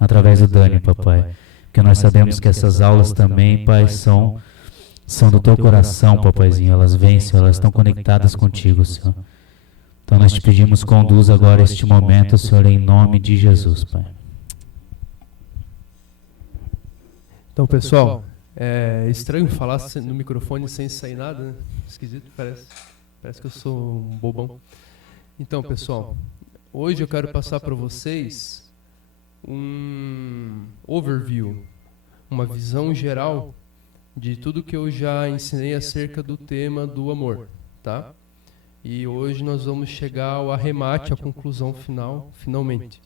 através do Dani, papai. Porque nós sabemos que essas aulas também, pai, são do teu coração, papaizinho. Elas vêm, Senhor, elas estão conectadas contigo, Senhor. Então nós te pedimos, conduz agora este momento, Senhor, em nome de Jesus, pai. Então, pessoal, é estranho falar no microfone sem sair nada, né? Esquisito, parece que eu sou um bobão. Então, pessoal, hoje eu quero passar para vocês um overview, uma visão geral de tudo que eu já ensinei acerca do tema do amor, tá? E hoje nós vamos chegar ao arremate, à conclusão final, finalmente,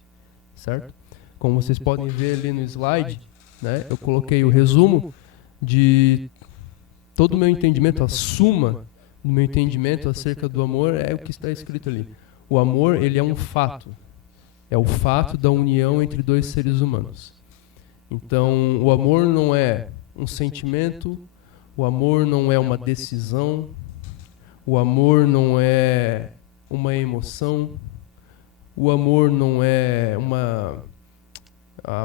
certo? Como vocês podem ver ali no slide, né, eu coloquei o resumo de todo o meu entendimento, a suma do meu entendimento acerca do amor é o que está escrito ali. O amor, ele é um fato. É o fato da união entre dois seres humanos. Então, o amor não é um sentimento, o amor não é uma decisão, o amor não é uma emoção, o amor não é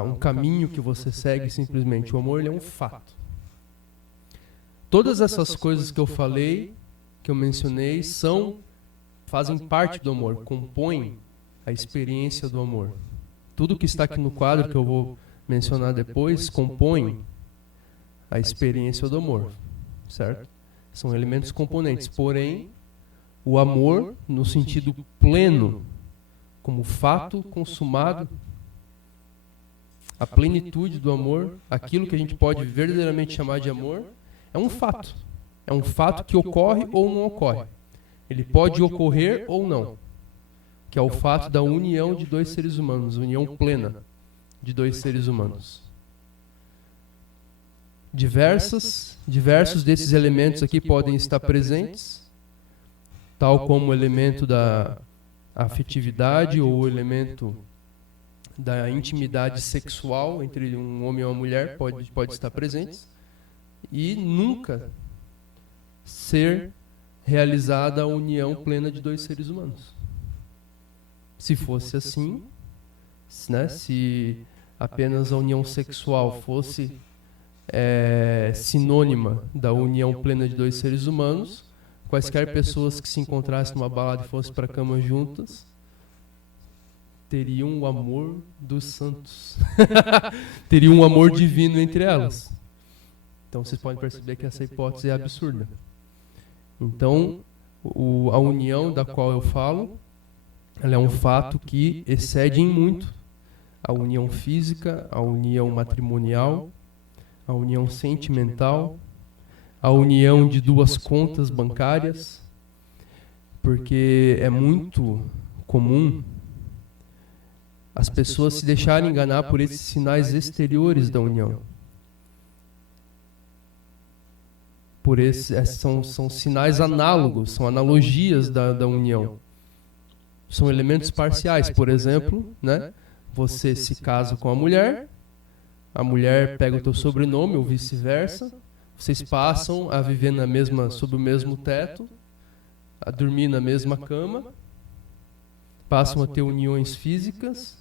um caminho que você segue simplesmente. O amor, ele é um fato. Todas essas coisas que eu falei, que eu mencionei, fazem parte do amor, compõem a experiência do amor. Tudo que está aqui no quadro, que eu vou mencionar depois, compõe a experiência do amor, certo? São elementos componentes, porém, o amor, no sentido pleno, como fato consumado, a plenitude do amor, aquilo que a gente pode verdadeiramente chamar de amor, é um fato. É um fato que ocorre ou não ocorre. Ele pode ocorrer ou não, que é o fato da união de dois seres humanos, união plena de dois seres humanos. Diversos desses elementos aqui podem estar presentes, tal como o elemento da afetividade ou o elemento da intimidade sexual entre um homem e uma mulher pode estar presentes, e nunca ser realizada a união plena de dois seres humanos. Se fosse assim, né, se apenas a união sexual fosse sinônima da união plena de dois seres humanos, quaisquer pessoas que se encontrassem numa balada e fossem para a cama juntas, teriam o amor dos santos. Teriam um amor divino entre elas. Então vocês podem perceber que essa hipótese é absurda. Então, a união da qual eu falo, ela é um fato que excede em muito a união física, a união matrimonial, a união sentimental, a união de duas contas bancárias, porque é muito comum as pessoas se deixarem enganar por esses sinais exteriores da união. São sinais análogos, são analogias da união. São elementos parciais. Por exemplo, né, você se casa com a mulher pega o teu sobrenome ou vice-versa, vocês passam a viver sob o mesmo teto, a dormir na mesma cama, passam a ter uniões físicas,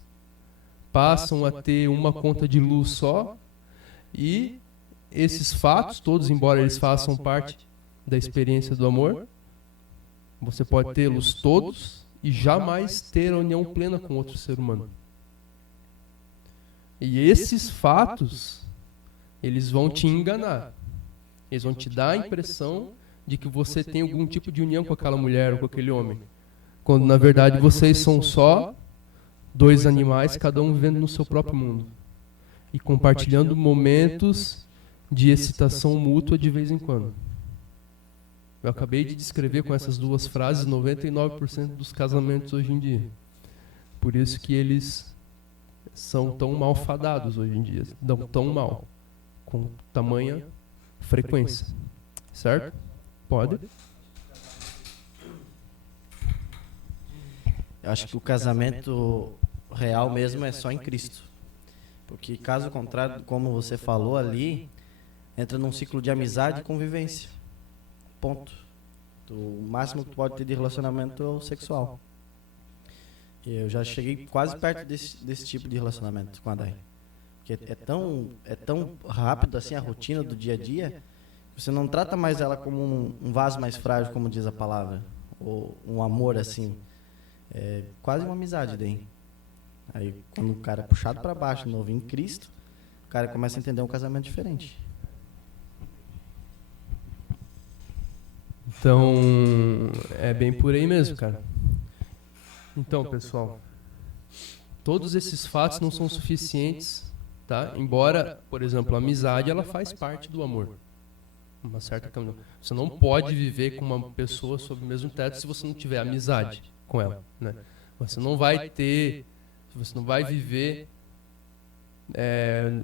passam a ter uma conta de luz só, e esses fatos todos, embora eles façam parte da experiência do amor, você pode tê-los todos e jamais ter a união plena com outro ser humano. E esses fatos, eles vão te enganar. Eles vão te dar a impressão de que você tem algum tipo de união com aquela mulher ou com aquele homem, quando na verdade vocês são só dois animais, cada um vivendo no seu próprio mundo e compartilhando momentos de excitação mútua de vez em quando. Eu acabei de descrever com essas duas frases 99% dos casamentos hoje em dia. Por isso que eles são tão malfadados hoje em dia, dão tão mal, com tamanha frequência. Certo? Pode? Eu acho que o casamento real mesmo é só em Cristo. Porque caso contrário, como você falou ali, entra num ciclo de amizade e convivência. Ponto. O máximo que tu pode ter de relacionamento é o sexual. Eu já cheguei quase perto desse tipo de relacionamento com a Dai. porque é tão rápido assim a rotina do dia a dia, você não trata mais ela como um vaso mais frágil, como diz a palavra, ou um amor assim, é quase uma amizade daí. Aí quando o cara é puxado para baixo, novo em Cristo, o cara começa a entender um casamento diferente. Então, é bem por aí mesmo, cara. Então, pessoal, todos esses fatos não são suficientes, tá? Embora, por exemplo, a amizade, ela faz parte do amor. Uma certa caminhada. Você não pode viver com uma pessoa sob o mesmo teto se você não tiver amizade com ela, né? Você não vai viver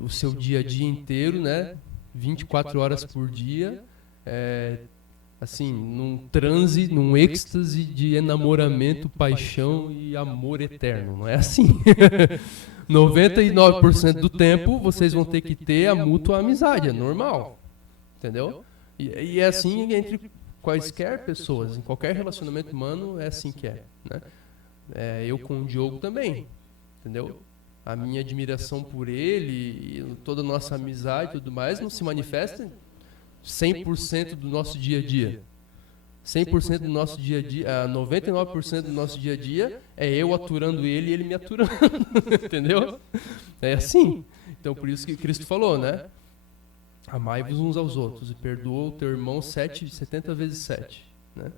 o seu dia a dia inteiro, né? 24 horas por dia, assim, num transe, num êxtase de enamoramento, paixão e amor eterno. Não é assim. 99% do tempo vocês vão ter que ter a mútua amizade, é normal. Entendeu? E é assim entre quaisquer pessoas, em qualquer relacionamento humano é assim que é, né? Eu com o Diogo também, entendeu? A minha admiração por ele e toda a nossa amizade e tudo mais não se manifesta 100% do nosso dia a dia. 100% do nosso dia a dia, 99% do nosso dia a dia é eu aturando ele e ele me aturando, entendeu? É assim. Então por isso que Cristo falou, né? Amai-vos uns aos outros e perdoa o teu irmão 70 vezes 7, né?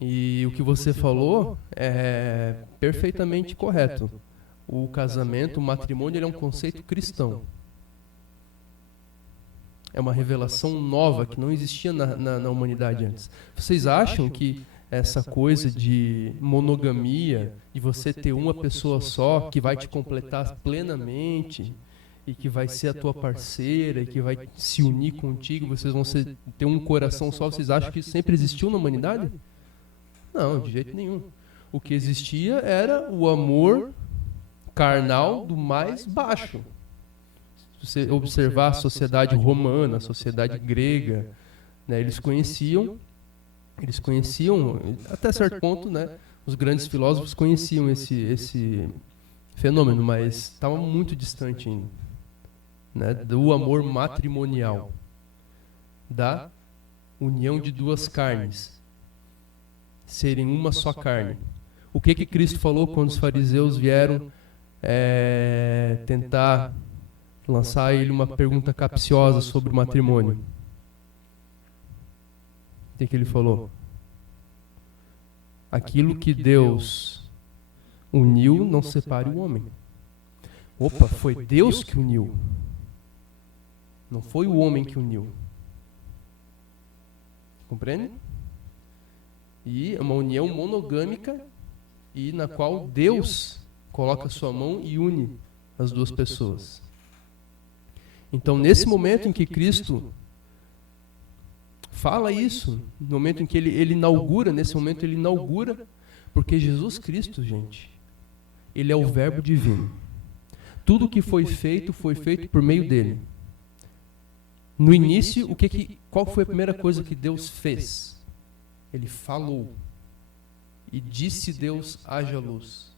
E o que você falou é perfeitamente correto. O casamento, o matrimônio, ele é um conceito cristão. É uma revelação nova que não existia na humanidade antes. Vocês acham que essa coisa de monogamia, de você ter uma pessoa só que vai te completar plenamente e que vai ser a tua parceira e que vai se unir contigo, vocês vão ter um coração só, vocês acham que isso sempre existiu na humanidade? Não, de jeito nenhum. O que existia era o amor carnal do mais baixo. Se você observar a sociedade romana, a sociedade grega, né, eles conheciam, até certo ponto, né, os grandes filósofos conheciam esse fenômeno, mas estava muito distante ainda, né, do amor matrimonial, da união de duas carnes, serem uma só carne. O que Cristo falou quando os fariseus vieram tentar lançar a ele uma pergunta capciosa sobre o matrimônio? O que ele falou? Aquilo que Deus uniu, não separe o homem. Opa, foi Deus que uniu. Não foi o homem que uniu. Compreende? E é uma união monogâmica e na qual Deus coloca sua mão e une as duas pessoas. Então, nesse momento em que Cristo fala isso, no momento em que ele inaugura, nesse momento ele inaugura, porque Jesus Cristo, gente, ele é o verbo divino. Tudo que foi feito por meio dele. No início, qual foi a primeira coisa que Deus fez? Ele falou. E disse Deus, haja luz.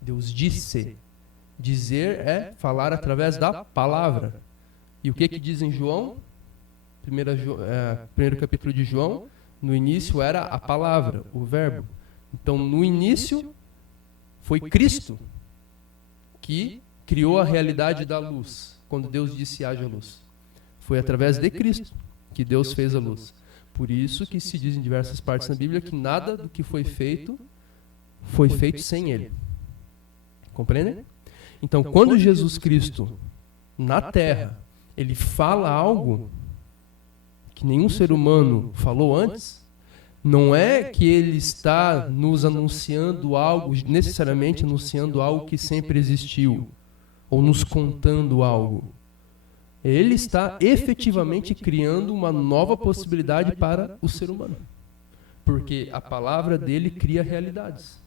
Deus disse. Dizer é falar através da palavra. E o que diz em João? Primeiro capítulo de João, no início era a palavra, o verbo. Então, no início, foi Cristo que criou a realidade da luz, quando Deus disse haja luz. Foi através de Cristo que Deus fez a luz. Por isso que se diz em diversas partes na Bíblia que nada do que foi feito sem Ele. Compreendem? Então, quando Jesus Cristo, na Terra, Ele fala algo que nenhum ser humano falou antes, não é que Ele está nos anunciando algo, necessariamente anunciando algo que sempre existiu, ou nos contando algo. Ele está efetivamente criando uma nova possibilidade para o ser humano. Porque a palavra dele cria realidades.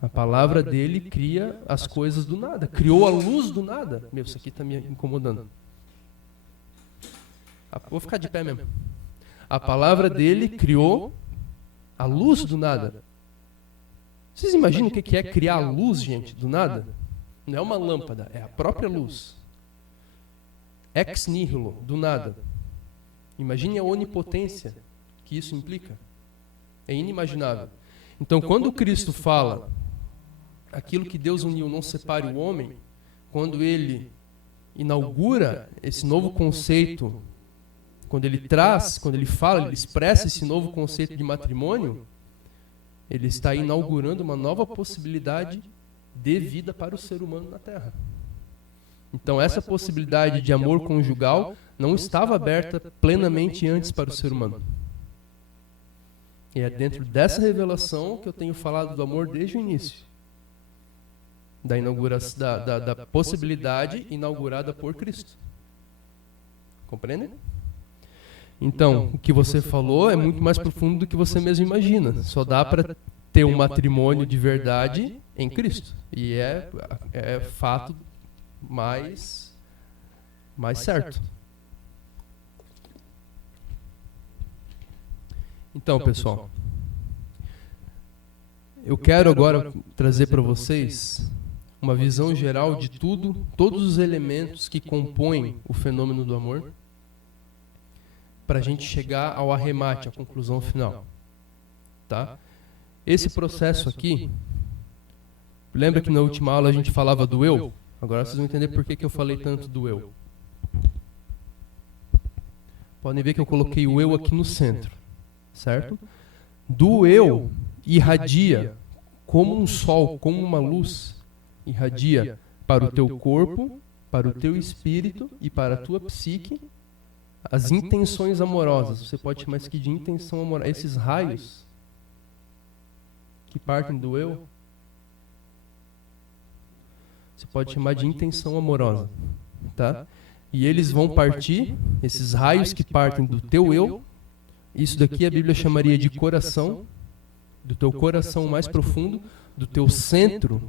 A palavra dele cria as coisas do nada. Criou a luz do nada. Meu, isso aqui está me incomodando. Vou ficar de pé mesmo. A palavra dele criou a luz do nada. Vocês imaginam o que é criar a luz, gente, do nada? Não é uma lâmpada, é a própria luz. Ex nihilo, do nada. Imagine a onipotência que isso implica. É inimaginável. Então, quando Cristo fala aquilo que Deus uniu não separe o homem, quando ele inaugura esse novo conceito, quando ele fala, ele expressa esse novo conceito de matrimônio, ele está inaugurando uma nova possibilidade de vida para o ser humano na Terra. Então, essa possibilidade de amor conjugal não estava aberta plenamente antes para o ser humano. E é dentro dessa revelação que eu tenho falado do amor desde o início. Da possibilidade inaugurada por Cristo. Compreende? Então, o que você falou é muito mais profundo do que você mesmo imagina. Só dá para ter um matrimônio de verdade em Cristo. E é fato mais certo. Então, pessoal, eu quero agora trazer para vocês uma visão geral de todos os elementos que compõem o fenômeno do amor, para a gente chegar ao arremate, à conclusão final. Tá? Esse processo aqui, lembra que na última aula a gente falava do eu? Agora vocês vão entender por que eu falei tanto do eu. Podem ver que eu coloquei o eu aqui no centro, certo? Do eu irradia como um sol, como uma luz, irradia para o teu corpo, para o teu espírito e para a tua psique as intenções amorosas. Você pode chamar isso aqui de intenção amorosa. Esses raios que partem do eu, você pode chamar de intenção amorosa, tá? E eles vão partir, esses raios que partem do teu eu, isso daqui a Bíblia chamaria de coração, do teu coração mais profundo, do teu centro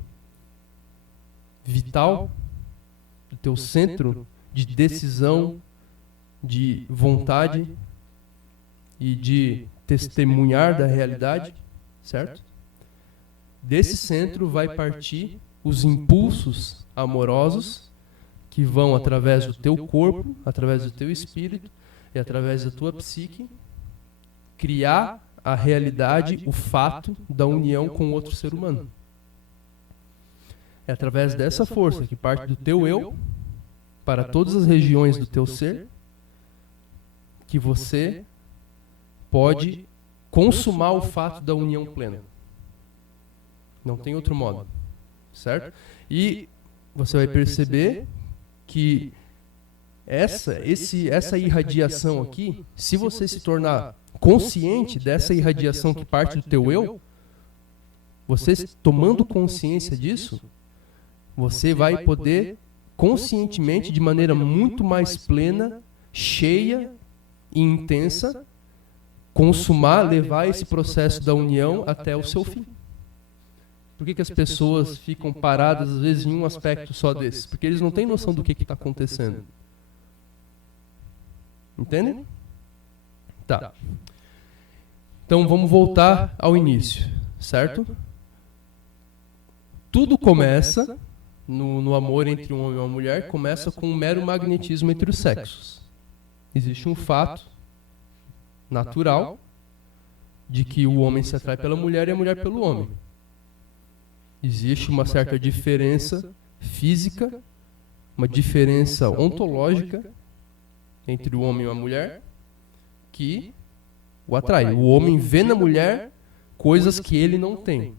vital, do teu centro de decisão, de vontade e de testemunhar da realidade, certo? Desse centro vai partir os impulsos amorosos que vão através do teu corpo, através do teu espírito e através da tua psique criar a realidade, o fato da união com outro ser humano. É através dessa força que parte do teu eu para todas as regiões do teu ser que você pode consumar o fato da união plena. Não tem outro modo, certo? E você vai perceber que essa irradiação aqui, se você se tornar consciente dessa irradiação que parte do teu eu, você tomando consciência disso, você vai poder conscientemente, de maneira muito mais plena, cheia e intensa, consumar, levar esse processo da união até o seu fim. Por que as pessoas ficam paradas, às vezes, em um aspecto só desses? Porque eles não têm noção do que está acontecendo. Entendem? Tá. Então, vamos voltar ao início, certo? Tudo começa, no amor entre um homem e uma mulher, começa com um mero magnetismo entre os sexos. Existe um fato natural de que o homem se atrai pela mulher e a mulher pelo homem. Existe uma certa diferença física, uma diferença ontológica entre o homem e a mulher que o atrai. O homem vê na mulher coisas que ele não tem.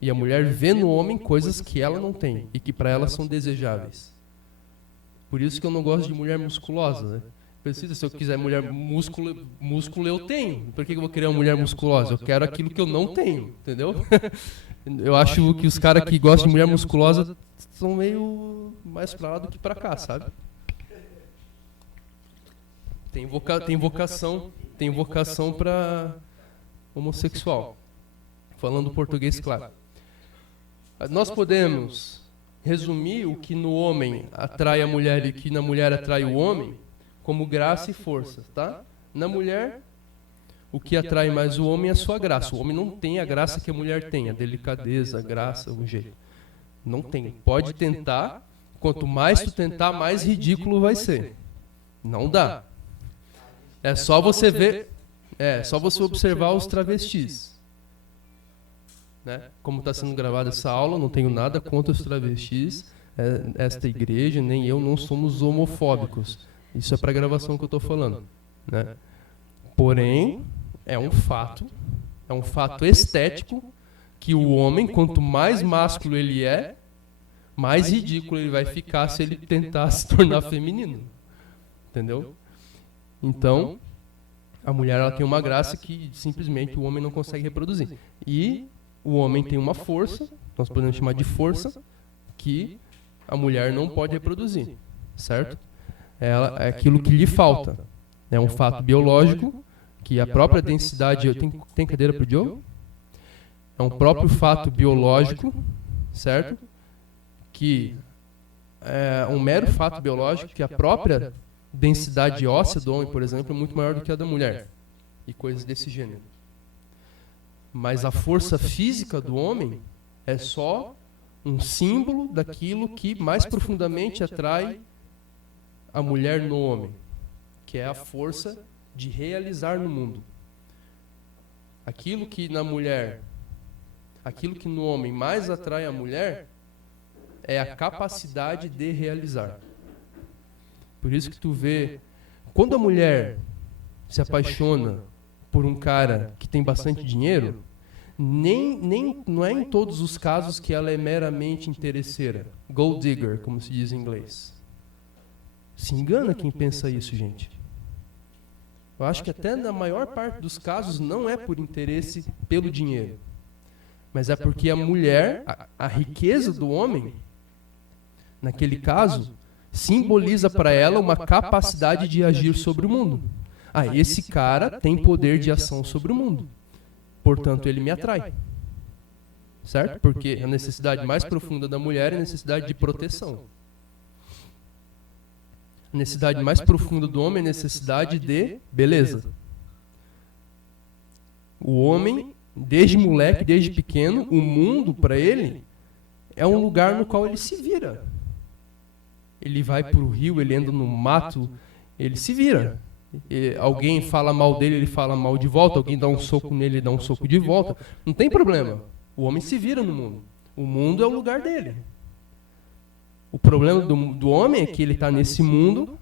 E a mulher vê no homem coisas que ela não tem e que para ela são desejáveis. Por isso que eu não gosto de mulher musculosa, né? Se eu quiser mulher músculo eu tenho. Por que eu vou querer uma mulher musculosa? Eu quero aquilo que eu não tenho, entendeu? Eu acho que os caras que gostam de mulher musculosa são meio mais pra lá do que pra cá, sabe? Tem vocação pra homossexual. Falando português claro. Nós podemos resumir o que no homem atrai a mulher e que na mulher atrai o homem como graça e força, tá? Na mulher, o que atrai mais o homem é a sua graça. O homem não tem a graça que a mulher tem, a delicadeza, a graça, o jeito. Não tem. Pode tentar, quanto mais tu tentar, mais ridículo vai ser. Não dá. É só você ver, só você observar os travestis. Né? Como está sendo gravada essa aula, não tenho nada contra os travestis. Esta igreja, nem eu, não somos homofóbicos. Isso é para a gravação que eu estou falando. Né? Porém, é um fato estético que o homem, quanto mais másculo ele é, mais ridículo ele vai ficar se ele tentar se tornar feminino. Entendeu? Então, a mulher ela tem uma graça que simplesmente o homem não consegue reproduzir. E o homem tem uma força, nós podemos chamar de força, que a mulher não pode reproduzir, certo? Ela é aquilo que lhe falta. É um fato biológico, que a própria densidade... Tem cadeira para o Diogo? É um próprio fato biológico, certo? Que é um mero fato biológico, que a própria densidade óssea do homem, por exemplo, é muito maior do que a da mulher. E coisas desse gênero. Mas a força física do homem é só um símbolo daquilo que mais profundamente atrai a mulher no homem, que é a força de realizar no mundo. Aquilo que na mulher, aquilo que no homem mais atrai a mulher é a capacidade de realizar. Por isso que tu vê, quando a mulher se apaixona por um cara que tem bastante dinheiro, não é em todos os casos que ela é meramente interesseira. Gold digger, como se diz em inglês. Se engana quem pensa isso, gente. Eu acho que até na maior parte dos casos não é por interesse pelo dinheiro. Mas é porque a mulher, a riqueza do homem, naquele caso, simboliza para ela uma capacidade de agir sobre o mundo. Esse cara tem poder de ação sobre o mundo. Portanto, ele me atrai. Certo? Porque a necessidade mais profunda da mulher é a necessidade de proteção. A necessidade mais profunda do homem é a necessidade de beleza. O homem, desde moleque, desde pequeno, o mundo para ele é um lugar no qual ele se vira. Ele vai para o rio, ele anda no mato, ele se vira. Alguém fala mal dele, ele fala mal de volta. Alguém dá um soco nele, ele dá um soco de volta. Não tem problema. O homem se vira no mundo. O mundo é o lugar dele. O problema do homem é que ele está nesse mundo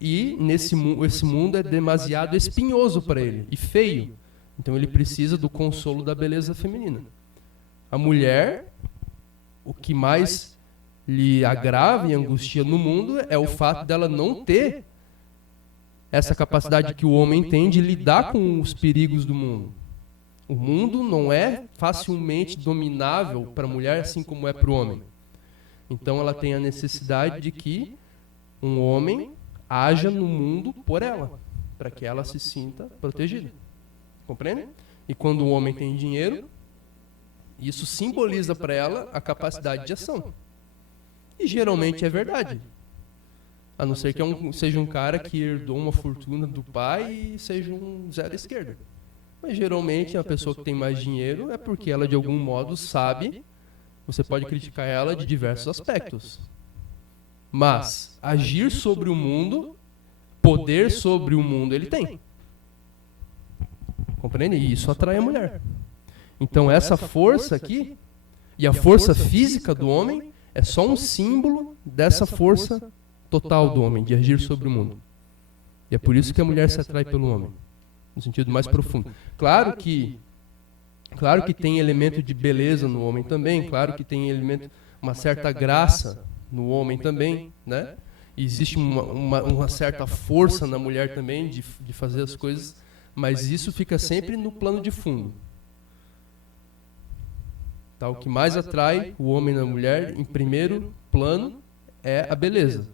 e esse mundo é demasiado espinhoso para ele e feio. Então ele precisa do consolo da beleza feminina. A mulher, o que mais lhe agrava e angustia no mundo é o fato dela não ter essa capacidade que o homem tem de lidar com os perigos do mundo. O mundo não é facilmente dominável para a mulher assim como é para o homem. Então ela tem a necessidade de que um homem haja no mundo por ela, para que ela se sinta protegida. Compreende? E quando o homem tem dinheiro, isso simboliza para ela a capacidade de ação. E geralmente é verdade. A não ser que seja um cara que herdou uma fortuna do pai e seja um zero esquerda. Mas geralmente a pessoa que tem mais dinheiro é porque ela de algum modo sabe, você pode criticar ela de diversos aspectos. Mas agir sobre o mundo, poder sobre o mundo ele tem. Compreende? E isso atrai a mulher. Então essa força aqui, e a força física do homem, é só um símbolo dessa força total do homem, de agir sobre o mundo. E é por isso que a mulher se atrai pelo homem, no sentido mais profundo. Claro que tem elemento de beleza no homem também, claro que tem uma certa graça no homem também, né? E existe uma certa força na mulher também de fazer as coisas, mas isso fica sempre no plano de fundo. Tá? O que mais atrai o homem na mulher, em primeiro plano, é a beleza.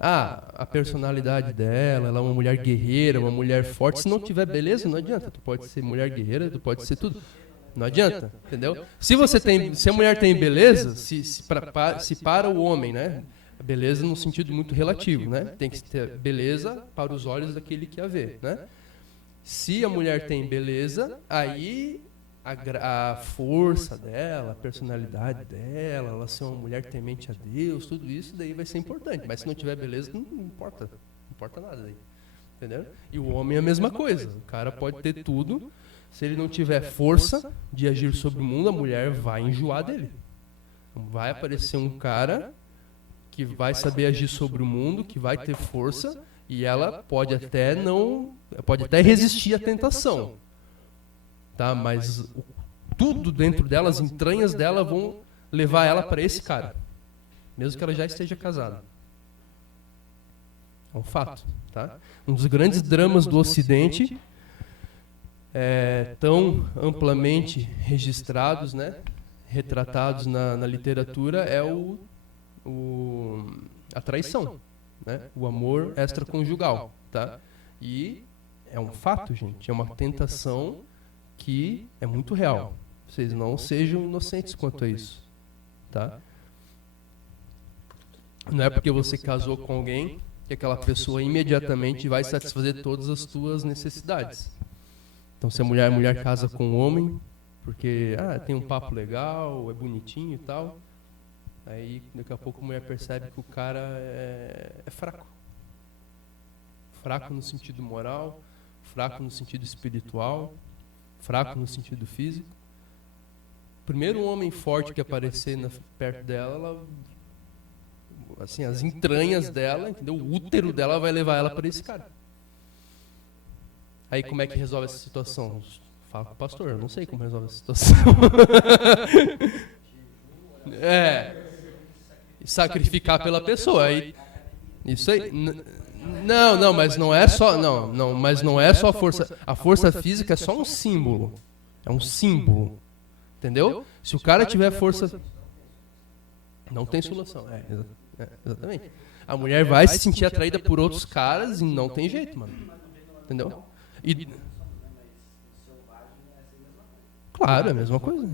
A personalidade dela, ela é uma mulher guerreira, uma mulher forte. Se não tiver beleza, não adianta. Tu pode ser mulher guerreira, tu pode ser tudo. Não adianta, entendeu? Se a mulher tem beleza, se para o homem, né? Beleza no sentido muito relativo, né? Tem que ter beleza para os olhos daquele que a vê, né? Se a mulher tem beleza, aí a força dela, a personalidade dela, ela ser uma mulher temente a Deus, tudo isso daí vai ser importante. Mas se não tiver beleza, não importa nada daí. Entendeu? E o homem é a mesma coisa. O cara pode ter tudo, se ele não tiver força de agir sobre o mundo, a mulher vai enjoar dele. Vai aparecer um cara que vai saber agir sobre o mundo, que vai ter força, e ela pode até resistir à tentação. Tá? Mas tudo dentro dela, as entranhas dela vão levar ela para esse cara, mesmo que ela já esteja casada. É um fato. Tá? Um dos grandes dramas do Ocidente, tão amplamente registrados, né, retratados na literatura, é a traição, né? O amor extraconjugal. Tá? E é um fato, gente, é uma tentação que é muito real. Vocês não sejam inocentes quanto a isso. Tá? Não é porque você casou com alguém que aquela pessoa imediatamente vai satisfazer todas as tuas necessidades. Então, se a mulher casa com um homem, porque tem um papo legal, é bonitinho e tal, aí daqui a pouco a mulher percebe que o cara é fraco. Fraco no sentido moral, fraco no sentido espiritual, fraco no sentido físico. Primeiro um homem forte que aparecer perto dela, ela, assim, as entranhas dela, entendeu? O útero dela vai levar ela para esse cara. Aí como é que resolve essa situação? Fala com o pastor, eu não sei como resolve essa situação. Sacrificar pela pessoa. Aí, isso aí. Não, mas não é só, mas não é só a força. A força física é só um símbolo. É um símbolo. Entendeu? Se o cara tiver força, não tem solução. Exatamente. A mulher vai se sentir atraída por outros caras e não tem jeito, mano. Entendeu? Claro, é a mesma coisa.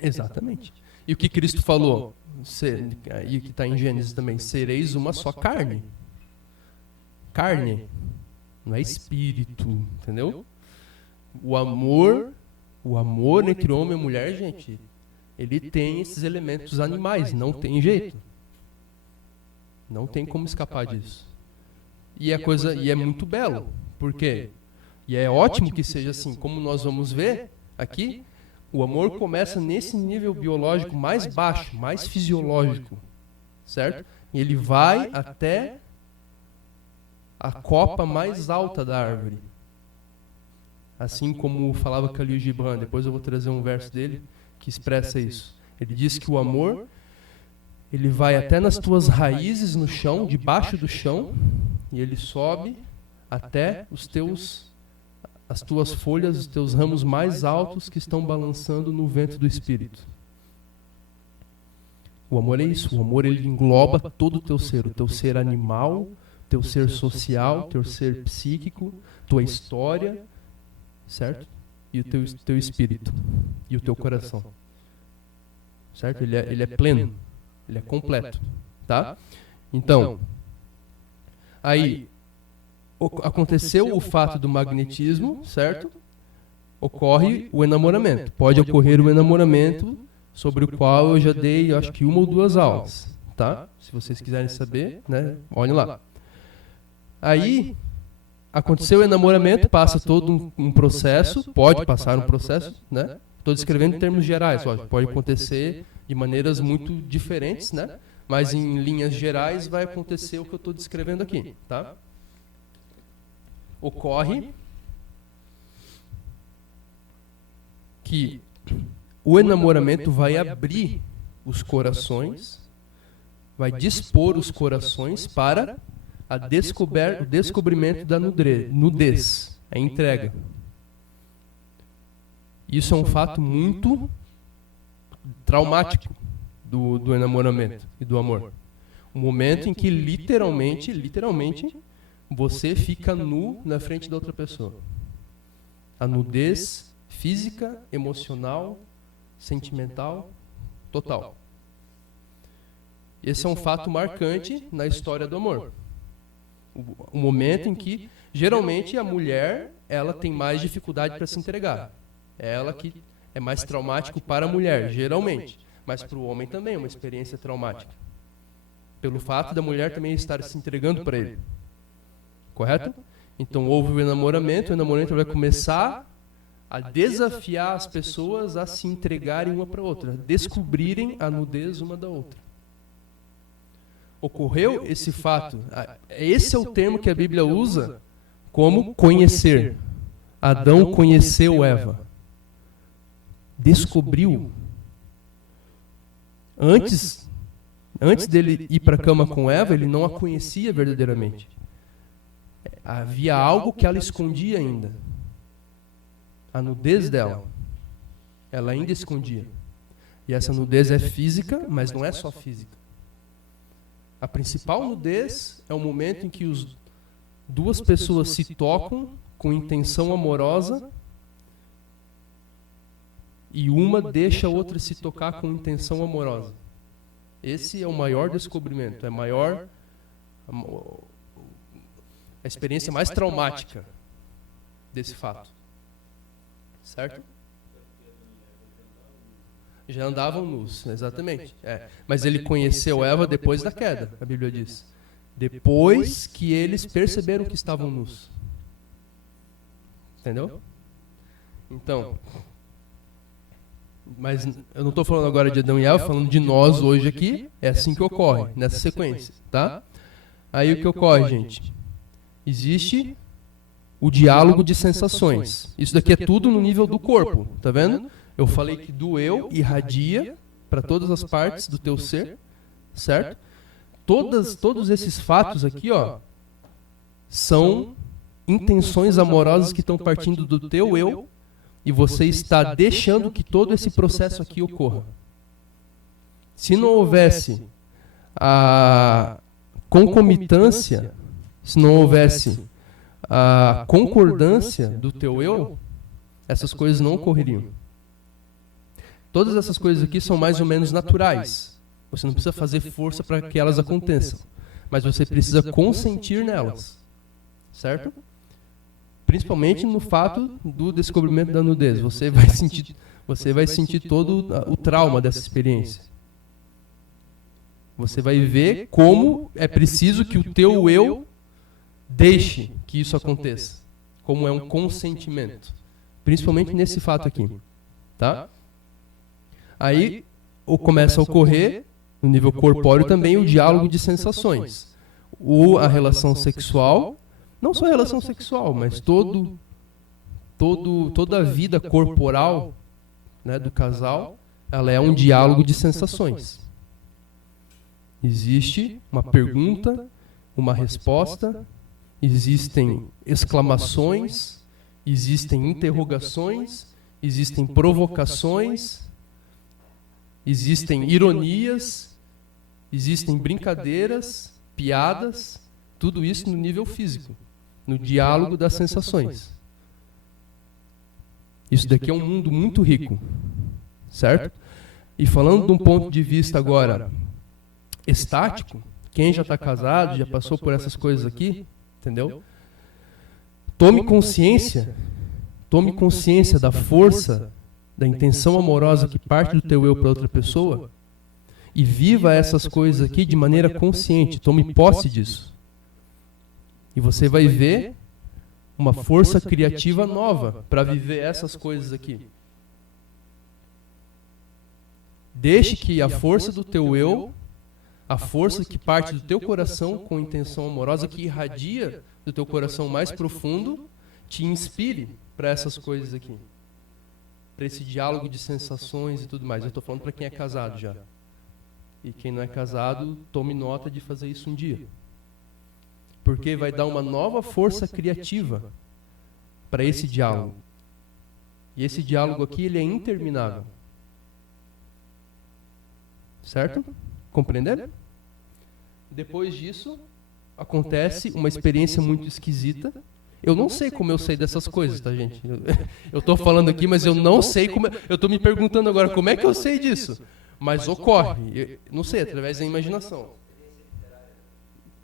Exatamente. E o que Cristo falou, e o que está em Gênesis também, sereis uma só carne. Carne, não é espírito, entendeu? O amor entre homem e mulher, gente, ele tem esses elementos animais, não tem jeito. Não tem como escapar disso. E é muito belo. Por quê? E é ótimo que seja assim. Como nós vamos ver aqui, o amor começa nesse nível biológico mais baixo, mais fisiológico. Certo? E ele vai até a copa mais alta da árvore. Assim como falava Khalil Gibran, depois eu vou trazer um verso dele que expressa isso. Ele diz que o amor, ele vai até nas tuas raízes no chão, debaixo do chão, e ele sobe até as tuas folhas, os teus ramos mais altos que estão balançando no vento do Espírito. O amor é isso. O amor, ele engloba todo o teu ser animal, teu ser social, teu ser psíquico, tua história, certo? E o teu espírito e o teu coração. Certo? Ele é pleno, ele é completo, tá? Então, aí aconteceu o fato do magnetismo, certo? Ocorre o enamoramento. Pode ocorrer o enamoramento, sobre o qual eu já dei, acho que 1 ou 2 aulas, tá? Se vocês quiserem saber, né? Olhem lá. Aí aconteceu o enamoramento, passa todo um processo, pode passar um processo, né? Estou descrevendo em termos gerais, lógico, pode acontecer de maneiras muito diferentes, né? Mas em linhas gerais vai acontecer o que eu estou descrevendo aqui, tá? Ocorre que o enamoramento vai abrir os corações, vai dispor os corações para o descobrimento da nudez, a entrega. Isso é um fato muito traumático do enamoramento e do amor. Um momento em que literalmente, você fica nu na frente da outra pessoa. A nudez física, emocional, sentimental, total. Esse é um fato marcante na história do amor. O momento em que, geralmente, a mulher, ela tem mais dificuldade para se entregar. É ela que é mais traumático para a mulher, geralmente. Mas para o homem também é uma experiência traumática. Pelo fato da mulher também estar se entregando para ele. Correto? Então houve o enamoramento vai começar a desafiar as pessoas a se entregarem uma para a outra, a descobrirem a nudez uma da outra. Ocorreu esse fato, esse é o termo que a Bíblia usa como conhecer. Adão conheceu Eva. Descobriu. Antes dele ir para a cama com Eva, ele não a conhecia verdadeiramente. Havia algo que ela escondia ainda. A nudez dela. Ela ainda escondia. E essa nudez é física, mas não é só física. A principal nudez é o momento em que duas pessoas se tocam com intenção amorosa e uma deixa a outra se tocar com intenção amorosa. Esse é o maior descobrimento, é a experiência mais traumática desse fato. Certo? Já andavam nus, exatamente. Mas ele conheceu Eva depois da queda, a Bíblia diz. Depois que eles perceberam que estavam nus. Entendeu? Então, mas eu não estou falando agora de Adão e Eva, falando de nós hoje aqui. É assim que ocorre, nessa sequência, tá? Aí o que ocorre, gente? Existe o diálogo de sensações. Isso daqui é tudo no nível do corpo, tá vendo? Eu falei que do eu irradia para todas as partes do teu ser, certo? Todos esses fatos aqui, ó, são intenções amorosas que estão partindo do teu eu e você está deixando que todo esse processo aqui ocorra. Se não houvesse a concomitância, se não houvesse a concordância do teu eu, essas coisas não ocorreriam. Todas essas coisas aqui são mais ou menos naturais. Você não precisa fazer força para que elas aconteçam. Mas você precisa consentir nelas. Certo? Principalmente no fato do descobrimento da nudez. Você vai sentir todo o trauma dessa experiência. Você vai ver como é preciso que o teu eu deixe que isso aconteça. Como é um consentimento. Principalmente nesse fato aqui. Tá? Aí começa a ocorrer, no nível corpóreo também, o diálogo de sensações. A relação sexual, não só a relação sexual, mas toda a vida corporal, né, do casal, ela é um diálogo de sensações. Existe uma pergunta, uma resposta, existem exclamações, existem interrogações, existem provocações, existem ironias, existem brincadeiras, piadas, tudo isso no nível físico, no diálogo das sensações. Isso daqui é um mundo muito rico, certo? E falando de um ponto de vista agora estático, quem já está casado, já passou por essas coisas aqui, entendeu? Tome consciência da força, da intenção amorosa que parte do teu eu para outra pessoa e viva essas coisas aqui de maneira consciente, tome posse disso. E você vai ver uma força criativa nova para viver essas coisas aqui. Deixe que a força do teu eu, a força que parte do teu coração com intenção amorosa, que irradia do teu coração mais profundo, te inspire para essas coisas aqui. Para esse diálogo de sensações e tudo mais. Eu estou falando para quem é casado já. E quem não é casado, tome nota de fazer isso um dia. Porque vai dar uma nova força criativa para esse diálogo. E esse diálogo aqui, ele é interminável. Certo? Compreenderam? Depois disso, acontece uma experiência muito esquisita. Eu não sei como eu sei dessas coisas, tá, gente? Eu estou falando aqui, mas eu não sei como... Eu estou me perguntando agora, como é que eu sei disso? Mas ocorre. Eu não sei, através da imaginação.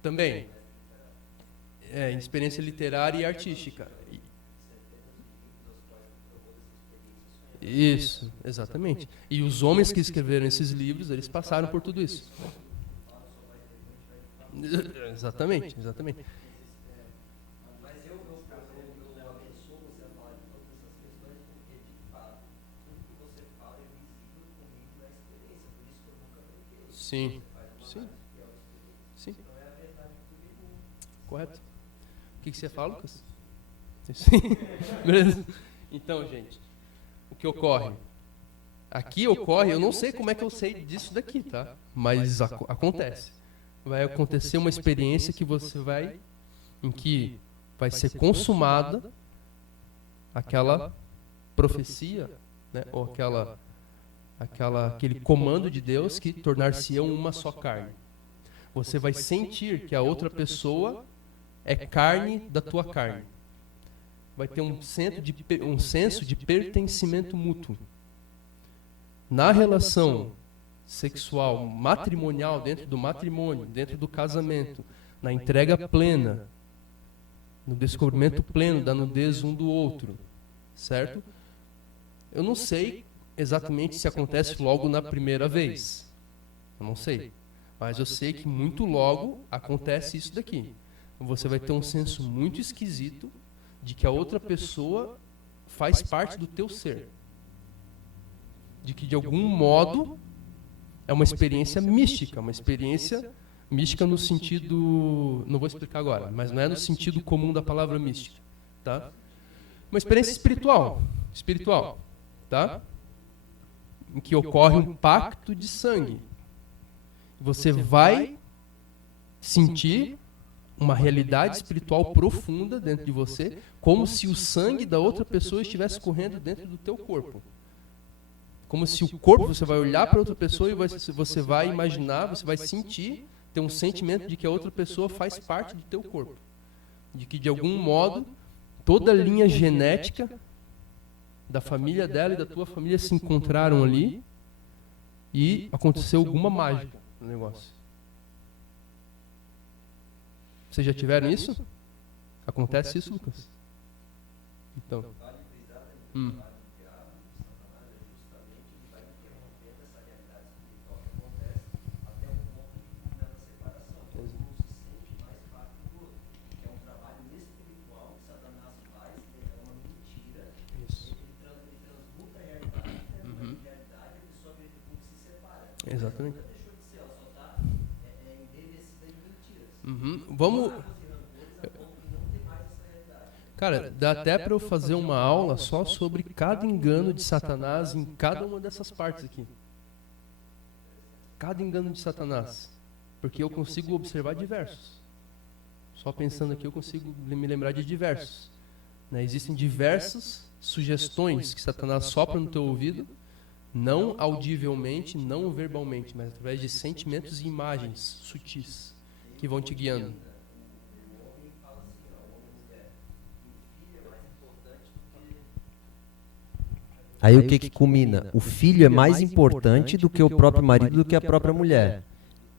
Também. Experiência literária e artística. Isso, exatamente. E os homens que escreveram esses livros, eles passaram por tudo isso. Exatamente, exatamente. Mas eu abençoo você a falar de todas essas questões, porque de fato, tudo que você fala é visível comigo na experiência, por isso que eu nunca brinquei. Sim, sim, sim. Então é a verdade comigo. Correto. O que você fala, Lucas? Sim. Beleza. Então, gente, o que ocorre? Aqui ocorre, eu não sei como é que eu sei disso daqui, tá? Mas acontece. Vai acontecer uma experiência que você vai, em que vai ser consumada aquela profecia, né? Ou aquele comando de Deus que tornar-se-ão uma só carne. Você vai sentir que a outra pessoa é carne da tua carne. Vai ter um senso de pertencimento mútuo. Na relação sexual, matrimonial, dentro do matrimônio, dentro do casamento, na entrega plena, no descobrimento pleno da nudez um do outro, certo? Eu não sei exatamente se acontece logo na primeira vez. Eu não sei. Mas eu sei que muito logo acontece isso daqui. Você vai ter um senso muito esquisito de que a outra pessoa faz parte do teu ser. De que de algum modo é uma experiência mística, uma experiência mística no sentido, não vou explicar agora, mas não é no sentido comum da palavra mística, tá? Uma experiência espiritual, tá? Em que ocorre um pacto de sangue. Você vai sentir uma realidade espiritual profunda dentro de você, como se o sangue da outra pessoa estivesse correndo dentro do teu corpo. Como se o corpo, você vai olhar para outra pessoa e você vai imaginar, você vai sentir, ter um sentimento de que a outra pessoa faz parte do teu corpo. De que, de algum modo, toda a linha genética da família dela e da tua família se encontraram ali e aconteceu alguma mágica no negócio. Vocês já tiveram isso? Acontece isso, Lucas? Então. Exatamente. Vamos. Cara, dá até para eu fazer uma aula só sobre cada engano de Satanás em cada uma dessas partes aqui. Cada engano de Satanás. Porque eu consigo observar diversos. Só pensando aqui eu consigo me lembrar de diversos. Né? Existem diversas sugestões que Satanás sopra no teu ouvido, não audivelmente, não verbalmente, mas através de sentimentos e imagens sutis que vão te guiando. Aí o que culmina? O filho é mais importante do que o próprio marido, do que a própria mulher.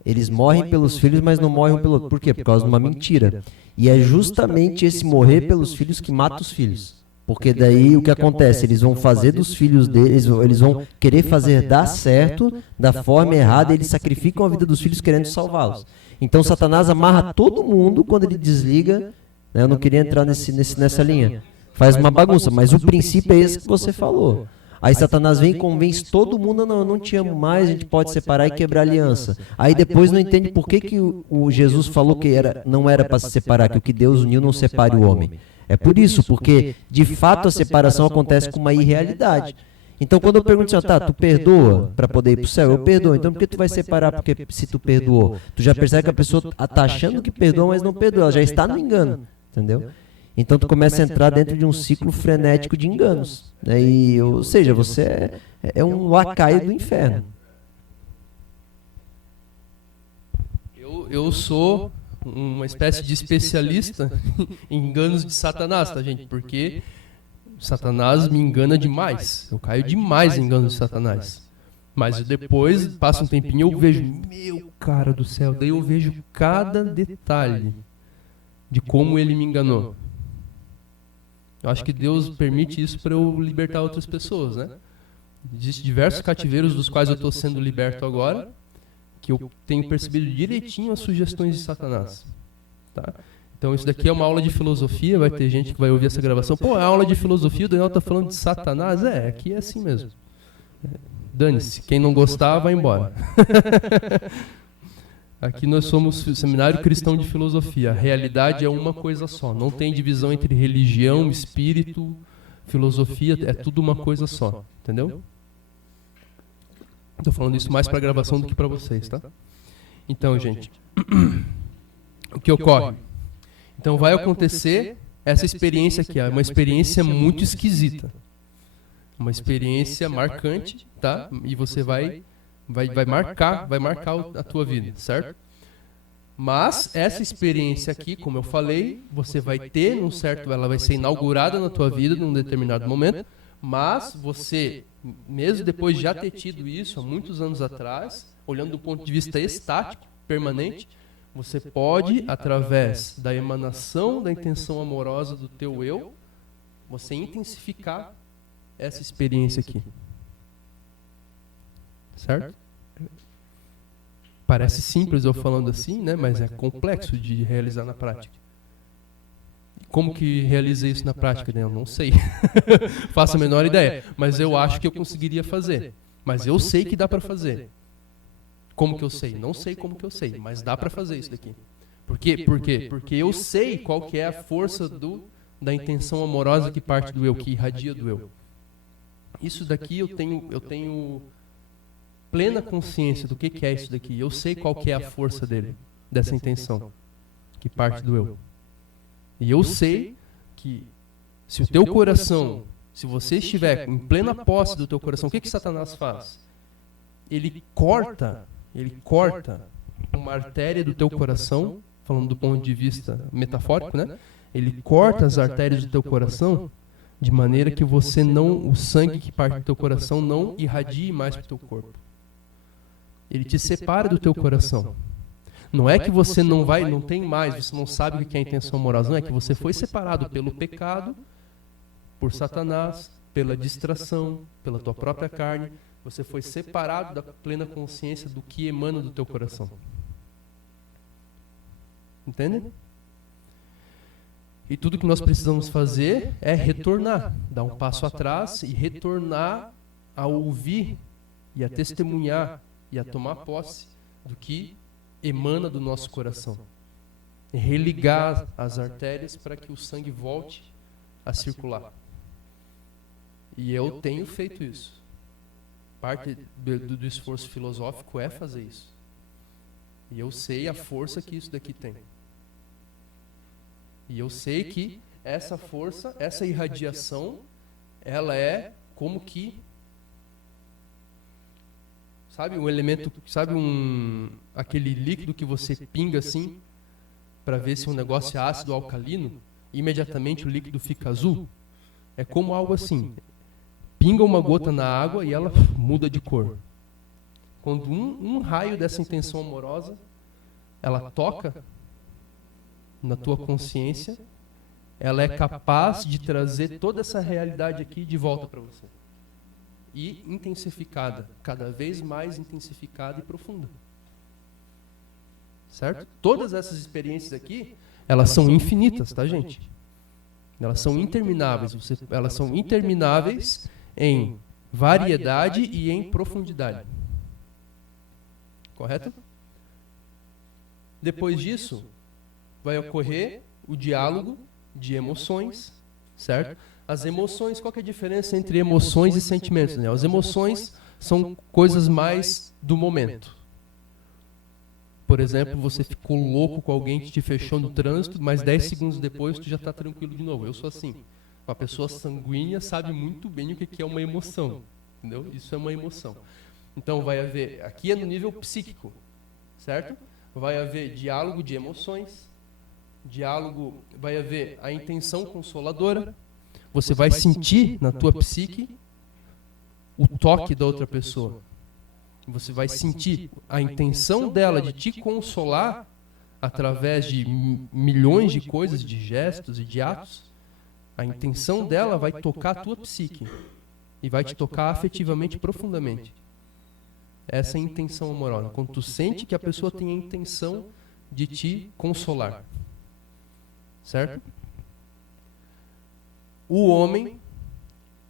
Eles morrem pelos filhos, mas não morrem pelo outro. Por quê? Por causa de uma mentira. E é justamente esse morrer pelos filhos que mata os filhos. Porque daí o que acontece? Eles vão fazer dos filhos deles, eles vão querer fazer dar certo da forma errada, e eles sacrificam a vida dos filhos querendo salvá-los. Então Satanás amarra todo mundo quando ele desliga, né? Eu não queria entrar nessa linha. Faz uma bagunça, mas o princípio é esse que você falou. Aí Satanás vem e convence todo mundo, não, eu não te amo mais, a gente pode separar e quebrar aliança. Aí depois não entende por que o Jesus falou que não era para se separar, que o que Deus uniu não separe o homem. É por isso, porque de fato a separação acontece com uma irrealidade. Então quando eu pergunto assim, tu perdoa para poder ir para o céu? Eu perdoo. Então por que tu vai separar porque se tu perdoou? Tu já percebe que a pessoa está achando que perdoa, mas não perdoa, ela já está no engano, entendeu? Então tu começa a entrar dentro de um ciclo frenético de enganos, né? Ou seja, você é um lacaio do inferno. Eu sou uma espécie de especialista em enganos de Satanás, tá, gente? Porque Satanás me engana demais. Eu caio demais em enganos de Satanás. Mas depois, passa um tempinho, eu vejo, meu cara do céu, daí eu vejo cada detalhe de como ele me enganou. Eu acho que Deus permite isso para eu libertar outras pessoas, né? Existem diversos cativeiros dos quais eu estou sendo liberto agora, que eu tenho percebido direitinho as sugestões de Satanás. Tá? Então isso daqui é uma aula de filosofia, vai ter gente que vai ouvir essa gravação. Pô, é aula de filosofia, o Daniel está falando de Satanás? Aqui é assim mesmo. Dane-se, quem não gostar, vai embora. Aqui nós somos o Seminário Cristão de Filosofia. A realidade é uma coisa só. Não tem divisão entre religião, espírito, filosofia. É tudo uma coisa só. Entendeu? Estou falando isso mais para a gravação do que para vocês, tá? Então, gente, o que ocorre? Então vai acontecer essa experiência aqui. É uma experiência muito esquisita. Uma experiência marcante, tá? E você vai marcar a tua vida, certo? Mas essa experiência aqui, como eu falei, você vai ter ela vai ser inaugurada na tua vida num determinado momento, mas você, mesmo depois de já ter tido isso há muitos anos atrás, olhando do ponto de vista estático, permanente, você pode, através da emanação da intenção amorosa do teu eu, você intensificar essa experiência aqui. Certo? Parece simples eu falando assim, né? Mas é complexo de realizar na prática. Como que realiza isso na prática, Daniel? Não sei. Faço a menor ideia. Mas eu acho que eu conseguiria fazer. Mas eu sei que dá para fazer. Como que eu sei? Não sei como que eu sei, mas dá para fazer isso daqui. Por quê? Porque eu sei qual que é a força da intenção amorosa que parte do eu, que irradia do eu. Isso daqui eu tenho plena consciência do que é isso daqui. Eu sei qual que é a força dessa intenção que parte do eu. E eu sei que se o teu coração, se você estiver em plena posse do teu coração, o que Satanás faz? Ele corta uma artéria do teu coração, falando do ponto de vista metafórico, né? Ele corta as artérias do teu coração de maneira que o sangue que parte do teu coração não irradie mais para o teu corpo. Ele te separa do teu coração. Não é que você não tem mais, você não sabe o que é a intenção amorosa. Não é que você foi separado pelo pecado, por Satanás, pela distração, pela tua própria carne. Você foi separado da plena consciência do que emana do teu coração. Entende? E tudo que nós precisamos fazer é retornar, dar um passo atrás e retornar a ouvir e a testemunhar e a tomar posse do que emana do nosso coração. E religar as artérias para que o sangue volte a circular. E eu tenho feito isso. Parte do esforço filosófico é fazer isso. E eu sei a força que isso daqui tem. E eu sei que essa força, essa irradiação, ela é como que, sabe um elemento, aquele líquido que você pinga assim, para ver se um negócio é ácido ou alcalino, e imediatamente o líquido fica azul? É como algo assim. Pinga uma gota na água e ela muda de cor. Quando um raio dessa intenção amorosa, ela toca na tua consciência, ela é capaz de trazer toda essa realidade aqui de volta para você. E intensificada, cada vez mais intensificada e profunda. Certo? Todas essas experiências aqui, elas são infinitas, tá, gente? Elas são intermináveis. Elas são intermináveis em variedade e em profundidade. Correto? Depois disso, vai ocorrer o diálogo de emoções, certo? As emoções, qual que é a diferença entre emoções e sentimentos, né? As emoções são coisas mais do momento. Por exemplo, você ficou louco com alguém que te fechou no trânsito, mas 10 segundos depois tu já está tranquilo de novo. Eu sou assim. Uma pessoa sanguínea sabe muito bem o que é uma emoção. Entendeu? Isso é uma emoção. Então vai haver, aqui é no nível psíquico, certo? Vai haver diálogo de emoções, vai haver a intenção consoladora, você vai sentir na tua psique o toque da outra pessoa. Você vai sentir a intenção dela de te consolar através de milhões de coisas, de gestos e de atos. A intenção dela vai tocar a tua psique. e vai te tocar afetivamente profundamente. Essa é a intenção amorosa. Quando tu sente que a pessoa tem a intenção de te consolar. Certo? O homem,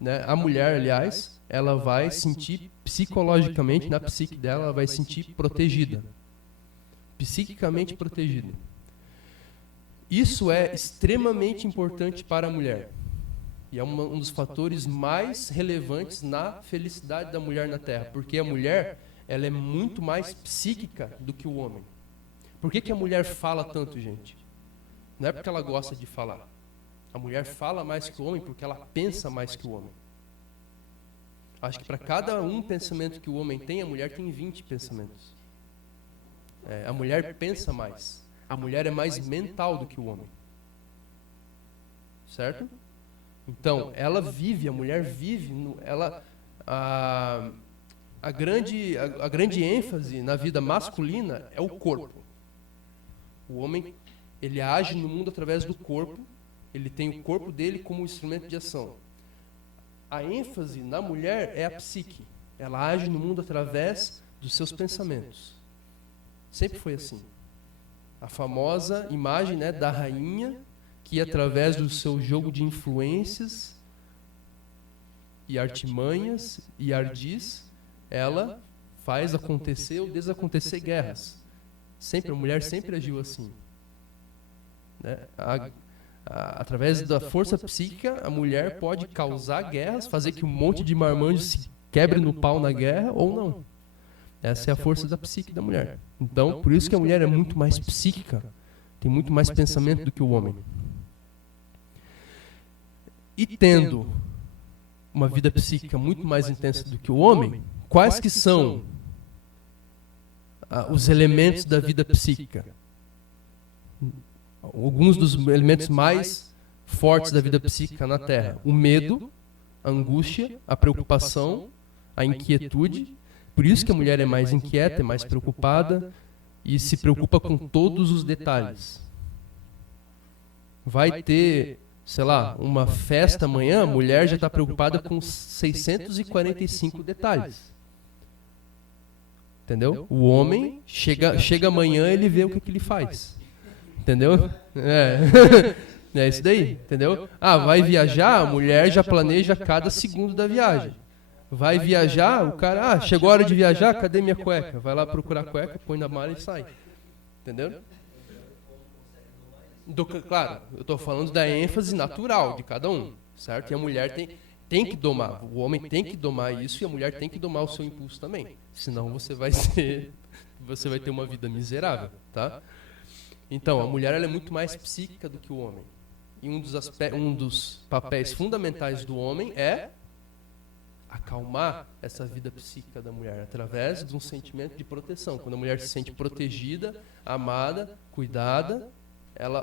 né, a mulher, aliás, ela vai sentir psicologicamente, na psique dela, ela vai sentir protegida. Psiquicamente protegida. Isso é extremamente importante para a mulher. E é um dos fatores mais relevantes na felicidade da mulher na Terra. Porque a mulher, ela é muito mais psíquica do que o homem. Por que a mulher fala tanto, gente? Não é porque ela gosta de falar. A mulher fala mais que o homem porque ela pensa mais que o homem. Acho que para cada pensamento que o homem tem, a mulher tem 20 pensamentos. A mulher pensa mais. A mulher é mais mental do que o homem. Certo? Então, ela vive, a mulher vive, a grande ênfase na vida masculina é o corpo. O homem, ele age no mundo através do corpo, ele tem o corpo dele como instrumento de ação. A ênfase na mulher é a psique. Ela age no mundo através dos seus pensamentos. Sempre foi assim. A famosa imagem, né, da rainha que, através do seu jogo de influências e artimanhas e ardis, ela faz acontecer ou desacontecer guerras. A mulher sempre agiu assim. Né? Através da força psíquica, a mulher pode causar guerras, fazer que um monte de marmanjos se quebre no pau na guerra ou não. Essa é a força da psique da mulher. Então, por isso que a mulher é muito mais psíquica, tem muito mais pensamento do que o homem. E tendo uma vida psíquica muito mais intensa do que o homem, quais que são os elementos da vida psíquica? Alguns dos elementos mais fortes da vida psíquica na Terra. O medo, a angústia, a preocupação, a inquietude. Por isso que a mulher é mais inquieta, é mais preocupada e se preocupa com todos os detalhes. Vai ter, sei lá, uma festa amanhã, a mulher já está preocupada com 645 detalhes. Entendeu? O homem chega amanhã, ele vê o que ele faz. Entendeu? É isso daí, entendeu? Vai viajar, a mulher já planeja cada segundo da viagem. Vai viajar, o cara, chegou a hora de viajar, cadê minha cueca? Vai lá procurar a cueca, põe na mala e sai. Entendeu? Claro, eu estou falando da ênfase natural de cada um, certo? E a mulher tem que domar, o homem tem que domar isso e a mulher tem que domar o seu impulso também. Senão você vai ter uma vida miserável, tá? Então, a mulher ela é muito mais psíquica do que o homem. E um dos papéis fundamentais do homem é acalmar essa vida psíquica da mulher através de um sentimento de proteção. Quando a mulher se sente protegida, amada, cuidada,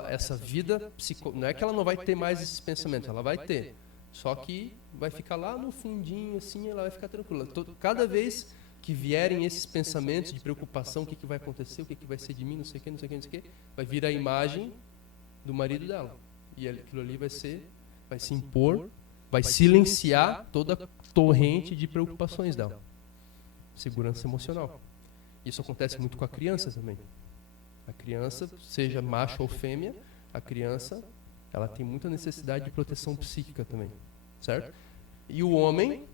essa vida não é que ela não vai ter mais esses pensamentos, ela vai ter. Só que vai ficar lá no fundinho, assim, ela vai ficar tranquila. Cada vez que vierem esses pensamentos de preocupação, o que vai acontecer, o que vai ser de mim, não sei o que, vai vir a imagem do marido dela. E aquilo ali vai se impor, vai silenciar toda a torrente de preocupações dela. Segurança emocional. Isso acontece muito com a criança também. A criança, seja macho ou fêmea, a criança, ela tem muita necessidade de proteção psíquica também, certo? E o homem,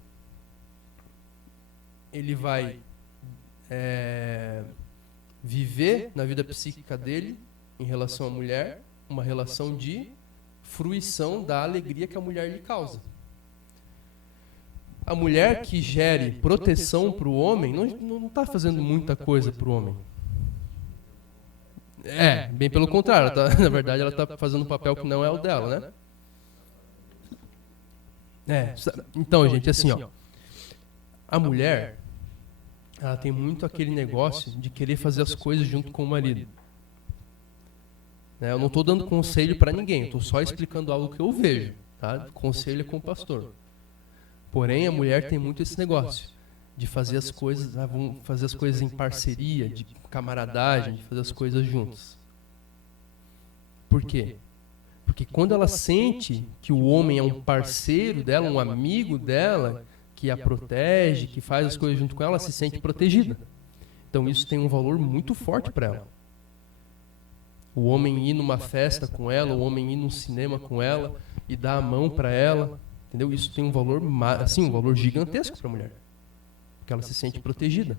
ele vai viver na vida psíquica dele, em relação à mulher, uma relação de fruição da alegria que a mulher lhe causa. A mulher que gere proteção para o homem não está fazendo muita coisa para o homem. Bem pelo contrário. Na verdade, ela está fazendo um papel que não é o dela, né? Então, gente, assim, a mulher, ela tem muito aquele negócio de querer fazer as coisas junto com o marido. Eu não estou dando conselho para ninguém, estou só explicando algo que eu vejo, tá? Conselho é com o pastor. Porém, a mulher tem muito esse negócio de fazer as coisas, vamos fazer as coisas em parceria, de camaradagem, de fazer as coisas juntos. Por quê? Porque quando ela sente que o homem é um parceiro dela, um amigo dela, que a protege, que faz as coisas junto com ela, se sente protegida. Então isso tem um valor muito forte para ela. O homem ir numa festa com ela, o homem ir num cinema com ela e dar a mão para ela, entendeu? Isso tem um valor, assim, um valor gigantesco para a mulher, porque ela se sente protegida.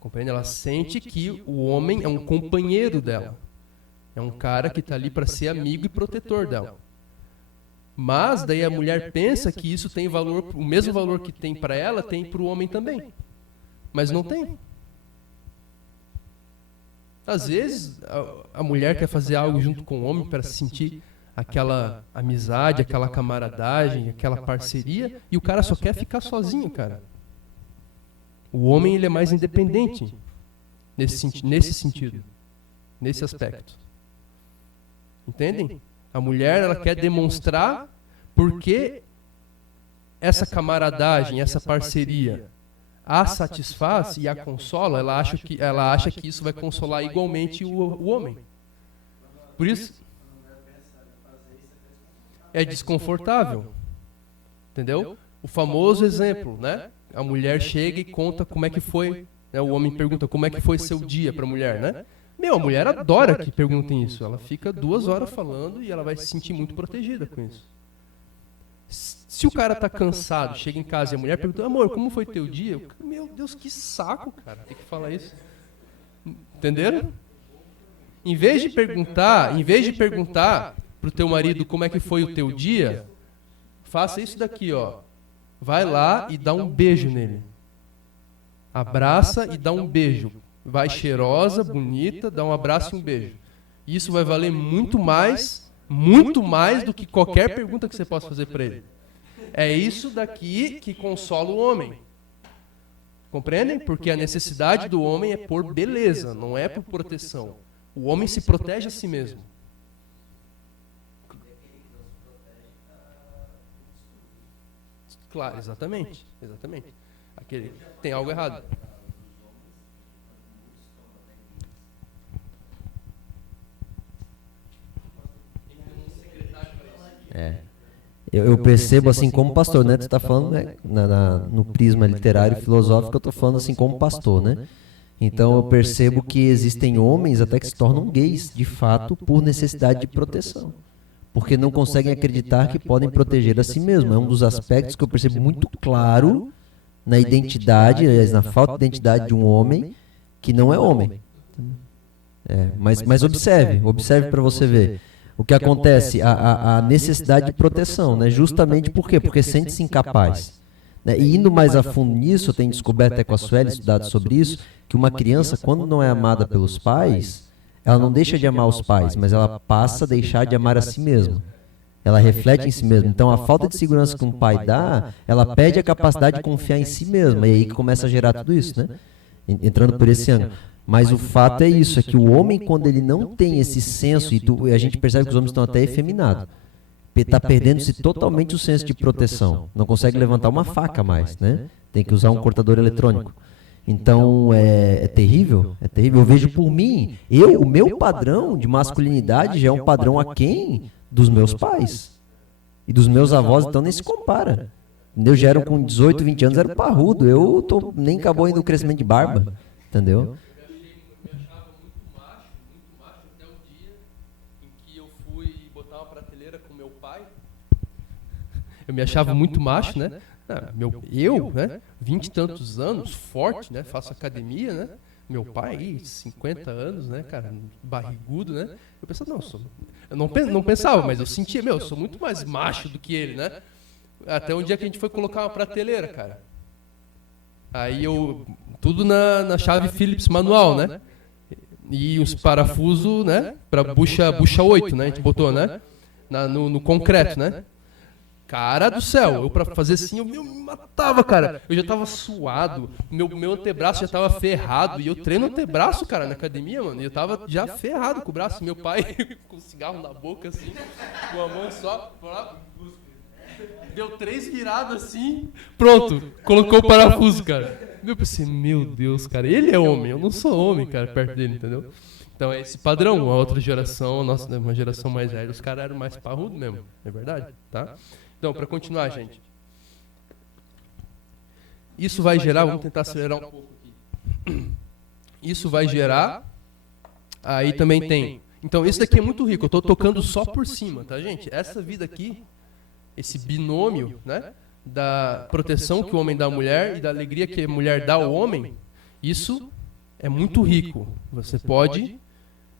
Compreende? Ela sente que o homem é um companheiro dela, é um cara que está ali para ser amigo e protetor dela. Mas daí a mulher pensa que isso tem valor, o mesmo valor que tem para ela tem para o homem também, mas não tem. Às vezes a mulher quer fazer algo junto com o homem para sentir aquela amizade, aquela camaradagem, aquela parceria, e o cara só quer ficar sozinho, cara. O homem ele é mais independente nesse sentido, nesse aspecto. Entendem? A mulher ela quer demonstrar porque essa camaradagem, essa parceria a satisfaz e a consola, ela acha que isso vai consolar igualmente o homem. Por isso é desconfortável. Entendeu? O famoso exemplo, né? A mulher chega e conta como é que foi, né? O homem pergunta como é que foi seu dia para a mulher, né? A mulher adora que perguntem isso. Ela fica 2 horas falando e ela vai se sentir muito protegida com isso. Se o cara tá cansado, chega em casa e a mulher pergunta, amor, como foi teu dia? Meu Deus, que saco, cara, tem que falar isso. Entenderam? Em vez de perguntar pro teu marido como é que foi o teu dia, faça isso daqui, ó. Vai lá e dá um beijo nele. Abraça e dá um beijo. Vai cheirosa, bonita, dá um abraço e um beijo. Isso vai valer muito mais do que qualquer pergunta que você possa fazer para ele. É isso daqui que consola o homem. Compreendem? Porque a necessidade do homem é por beleza, não é por proteção. O homem se protege a si mesmo. Claro, exatamente. Tem algo errado. Eu percebo assim como pastor, né? Tu está falando, né, no prisma literário e filosófico, eu estou falando assim como pastor, né? Então eu percebo que existem homens até que se tornam gays, de fato, por necessidade de proteção. Porque não conseguem acreditar que podem proteger a si mesmos. É um dos aspectos que eu percebo muito claro na identidade, na falta de identidade de um homem que não é homem. Mas observe para você ver. O que acontece? A necessidade de proteção, né? Justamente por quê? Porque sente-se incapaz. Né? E indo mais a fundo nisso, eu tenho descoberto até com a Sueli, estudado sobre isso, que uma criança, quando não é amada pelos pais, ela não deixa de amar os pais, mas ela passa a deixar de amar a si mesma. Ela reflete em si mesma. Então, a falta de segurança que um pai dá, ela perde a capacidade de confiar em si mesma. E aí que começa a gerar tudo isso, né? Entrando por esse ângulo. Mas o fato é isso, é que o homem, quando ele não tem esse senso, e a gente percebe que os homens estão até efeminados, está perdendo-se totalmente o senso de proteção. Não consegue levantar uma faca mais, né? Tem que usar um cortador eletrônico. Então, é terrível, é terrível. Eu vejo por mim, o meu padrão de masculinidade já é um padrão aquém dos meus pais. E dos meus avós, então nem se compara. Eu já era com 18, 20 anos, era parrudo. Nem acabou ainda o crescimento de barba, entendeu? Eu me achava muito macho, né? Né? 20 e tantos anos, forte, né? Faço academia, né? Meu pai aí, 50 anos, né, cara? Barrigudo, né? Eu pensava, eu não pensava, mas eu sentia, eu sou muito mais macho do que ele, né? Até um dia que a gente foi colocar uma prateleira, cara. Aí tudo na chave Phillips manual, né? E os parafusos, né? Pra bucha 8, né? A gente botou, né? No concreto, né? Cara do céu, eu pra fazer assim, eu me matava, cara. Eu já tava suado, meu antebraço já tava ferrado. E eu treino antebraço, cara, na academia, mano. E eu tava já ferrado com o braço. Meu pai com cigarro na boca, assim, com a mão só. Deu 3 viradas assim, pronto, colocou o parafuso, cara. Eu pensei, meu Deus, cara, ele é homem, eu não sou homem, cara, perto dele, entendeu? Então é esse padrão, a outra geração, uma geração mais velha, os caras eram mais parrudos mesmo, é verdade, tá? Então, para continuar, gente. isso vai gerar, vamos tentar acelerar um pouco aqui. Isso vai gerar, aí também tem. Então, esse daqui é muito rico, eu estou tocando só por cima, tá, gente? Essa vida aqui, esse binômio, né, da proteção que o homem dá à mulher e da alegria que a mulher dá ao homem, isso é muito rico. Você pode,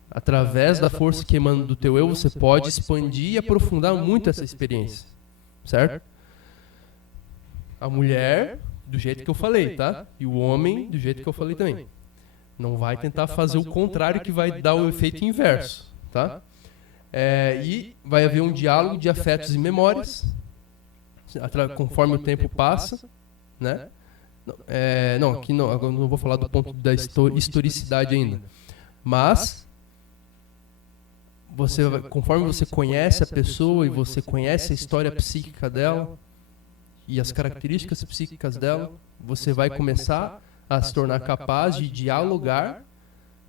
através da força que emana do teu eu, você pode expandir e aprofundar muito essa experiência, certo? A mulher, do jeito que eu falei, tá? E o homem, do jeito que eu falei também. Não vai tentar fazer o contrário que vai dar o efeito inverso, tá? E vai haver um diálogo de afetos e memórias, conforme o tempo passa, né? Aqui não, agora não vou falar do ponto da historicidade ainda. Mas, conforme você conhece a pessoa e você conhece a história psíquica dela e as características psíquicas dela, você vai começar a se tornar capaz de dialogar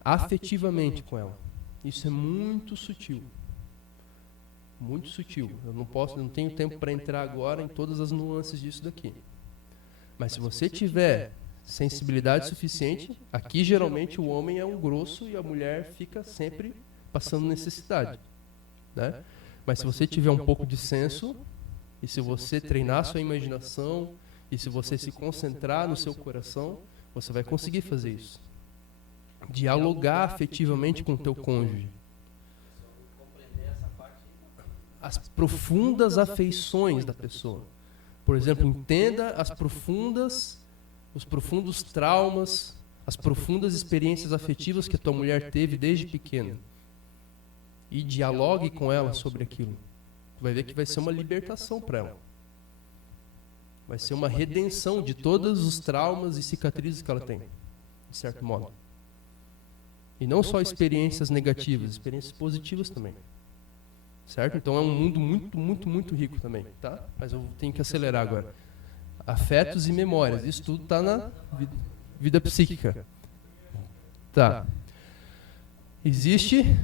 afetivamente com ela. Isso é muito sutil. Muito sutil. Eu não tenho tempo para entrar agora em todas as nuances disso daqui. Mas se você tiver sensibilidade suficiente, aqui geralmente o homem é um grosso e a mulher fica sempre passando necessidade, né? Mas se você tiver um pouco de senso, e se você treinar sua imaginação, e se você se concentrar no seu coração, você vai conseguir fazer isso. Dialogar afetivamente com o teu cônjuge. As profundas afeições da pessoa. Por exemplo, entenda os profundos traumas, as profundas experiências afetivas que a tua mulher teve desde pequena. E dialogue com ela sobre aquilo. Tu vai ver que vai ser uma libertação para ela. Vai ser uma redenção de todos os traumas e cicatrizes que ela tem, de certo modo. E não só experiências negativas, experiências positivas também. Certo? Então é um mundo muito, muito, muito rico também, tá? Mas eu tenho que acelerar agora. Afetos e memórias, isso tudo está na vida psíquica. Tá. Existe...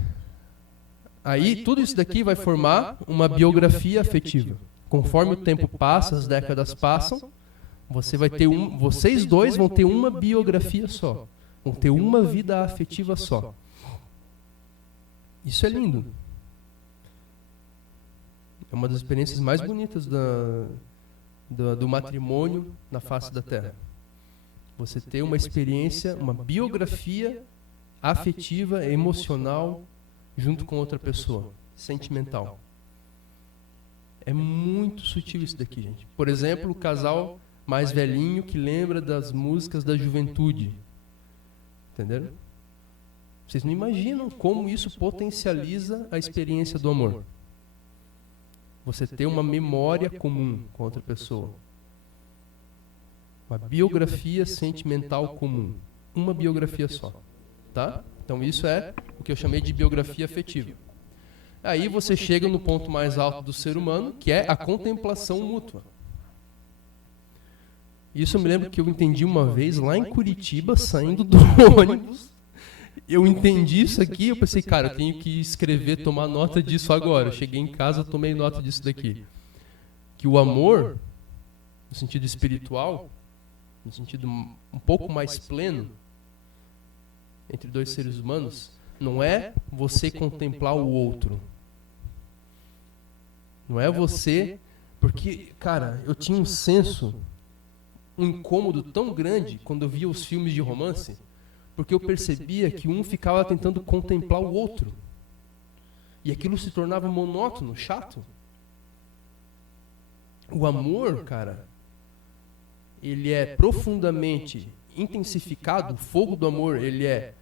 Aí, tudo isso daqui vai formar uma biografia afetiva. Conforme o tempo passa, as décadas passam, vocês dois vão ter uma biografia só. Vão ter uma vida afetiva só. Isso é lindo. É uma das experiências mais bonitas do matrimônio na face da Terra. Você ter uma experiência, uma biografia afetiva, emocional, junto com outra pessoa, sentimental. É muito sutil isso daqui, gente. Por exemplo, o casal mais velhinho que lembra das músicas da juventude. Entenderam? Vocês não imaginam como isso potencializa a experiência do amor. Você ter uma memória comum com outra pessoa. Uma biografia sentimental comum. Uma biografia só. Tá? Então isso é o que eu chamei de biografia afetiva. Aí você chega no ponto mais alto do ser humano, que é a contemplação mútua. Isso eu me lembro que eu entendi uma vez lá em Curitiba, saindo do ônibus. Eu entendi isso aqui, eu pensei, cara, eu tenho que escrever, tomar nota disso agora. Eu cheguei em casa, tomei nota disso daqui. Que o amor, no sentido espiritual, no sentido um pouco mais pleno, entre dois seres humanos, não é você contemplar o outro. Não é você... Porque, cara, eu tinha um senso, um incômodo tão grande quando eu via os filmes de romance, porque eu percebia que um ficava tentando contemplar o outro. E aquilo se tornava monótono, chato. O amor, cara, ele é profundamente intensificado, o fogo do amor, ele é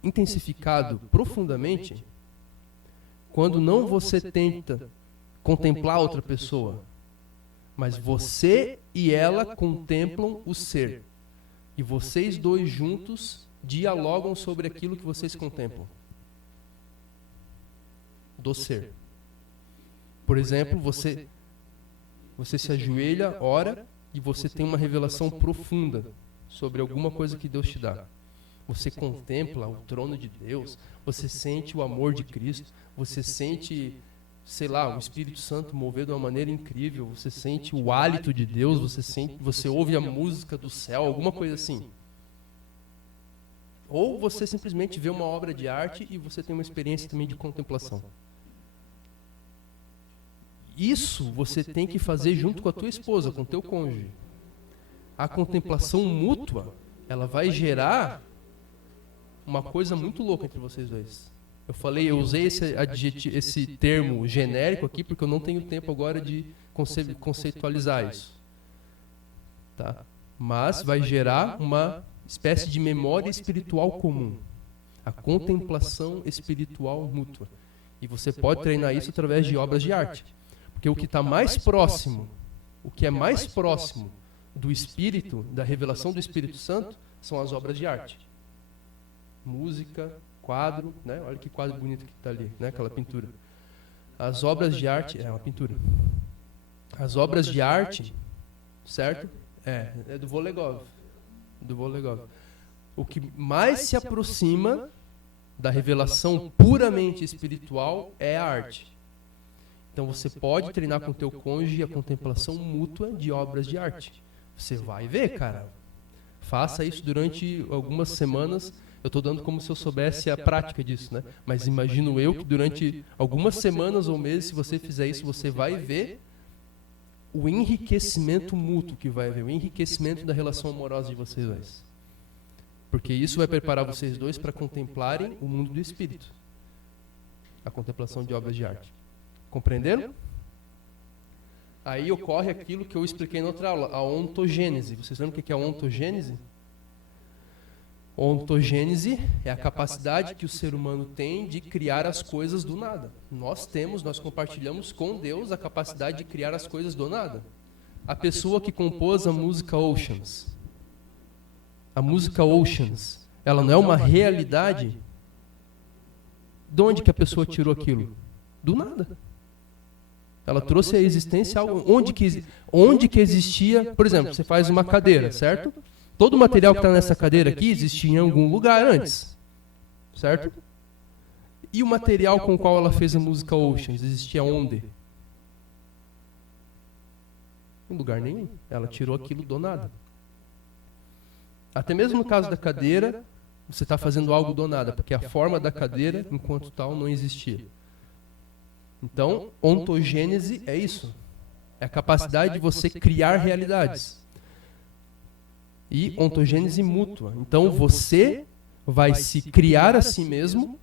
intensificado profundamente quando não você tenta contemplar outra pessoa, mas você e ela contemplam o ser. E vocês dois juntos dialogam sobre aquilo que vocês contemplam. Do ser. Por exemplo, você se ajoelha, ora, e você tem uma revelação profunda sobre alguma coisa que Deus te dá. Você contempla o trono de Deus, você sente o amor de Cristo, você sente sei lá, o Espírito Santo mover de uma maneira incrível, você sente o hálito de Deus, você ouve a música do céu, alguma coisa assim. Ou você simplesmente vê uma obra de arte e você tem uma experiência também de contemplação. Isso você tem que fazer junto com a tua esposa, com o teu cônjuge. A contemplação mútua, ela vai gerar uma coisa muito louca entre vocês dois. Eu usei esse termo genérico aqui porque eu não tenho tempo agora de conceitualizar isso. Tá? Mas vai gerar uma espécie de memória espiritual comum. A contemplação espiritual mútua. E você pode treinar isso através de obras de arte. Porque o que está mais próximo, o que é mais próximo do Espírito, da revelação do Espírito Santo, são as obras de arte. Música, quadro, né? Olha que quadro bonito que está ali, né? Aquela pintura. As obras de arte, é uma pintura. As obras de arte, certo? É do Volegov. O que mais se aproxima da revelação puramente espiritual é a arte. Então você pode treinar com o teu cônjuge a contemplação mútua de obras de arte. Você vai ver, cara. Faça isso durante algumas semanas. Eu estou dando como se eu soubesse a prática disso, né? Mas imagino eu que durante algumas semanas ou meses, se você fizer isso, você vai ver o enriquecimento mútuo que vai haver, o enriquecimento da relação amorosa de vocês dois. Porque isso vai preparar vocês dois para contemplarem o mundo do espírito. A contemplação de obras de arte. Compreenderam? Aí ocorre aquilo que eu expliquei na outra aula, a ontogênese. Vocês lembram o que é a ontogênese? Ontogênese é a capacidade que o ser humano tem de criar as coisas do nada. Nós compartilhamos com Deus a capacidade de criar as coisas do nada. A pessoa que compôs a música Oceans, ela não é uma realidade? De onde que a pessoa tirou aquilo? Do nada. Ela trouxe à existência algo onde que existia, por exemplo, você faz uma cadeira, certo? Todo o material que está nessa cadeira aqui existia em algum lugar antes, certo? E o material com o qual ela fez a música Oceans existia onde? Em lugar nenhum. Ela tirou aquilo do nada. Até mesmo no caso da cadeira, você está fazendo algo do nada, porque a forma da cadeira, enquanto tal, não existia. Então, ontogênese é isso. É a capacidade de você criar realidades. E ontogênese mútua. Então, você vai se criar a si mesmo,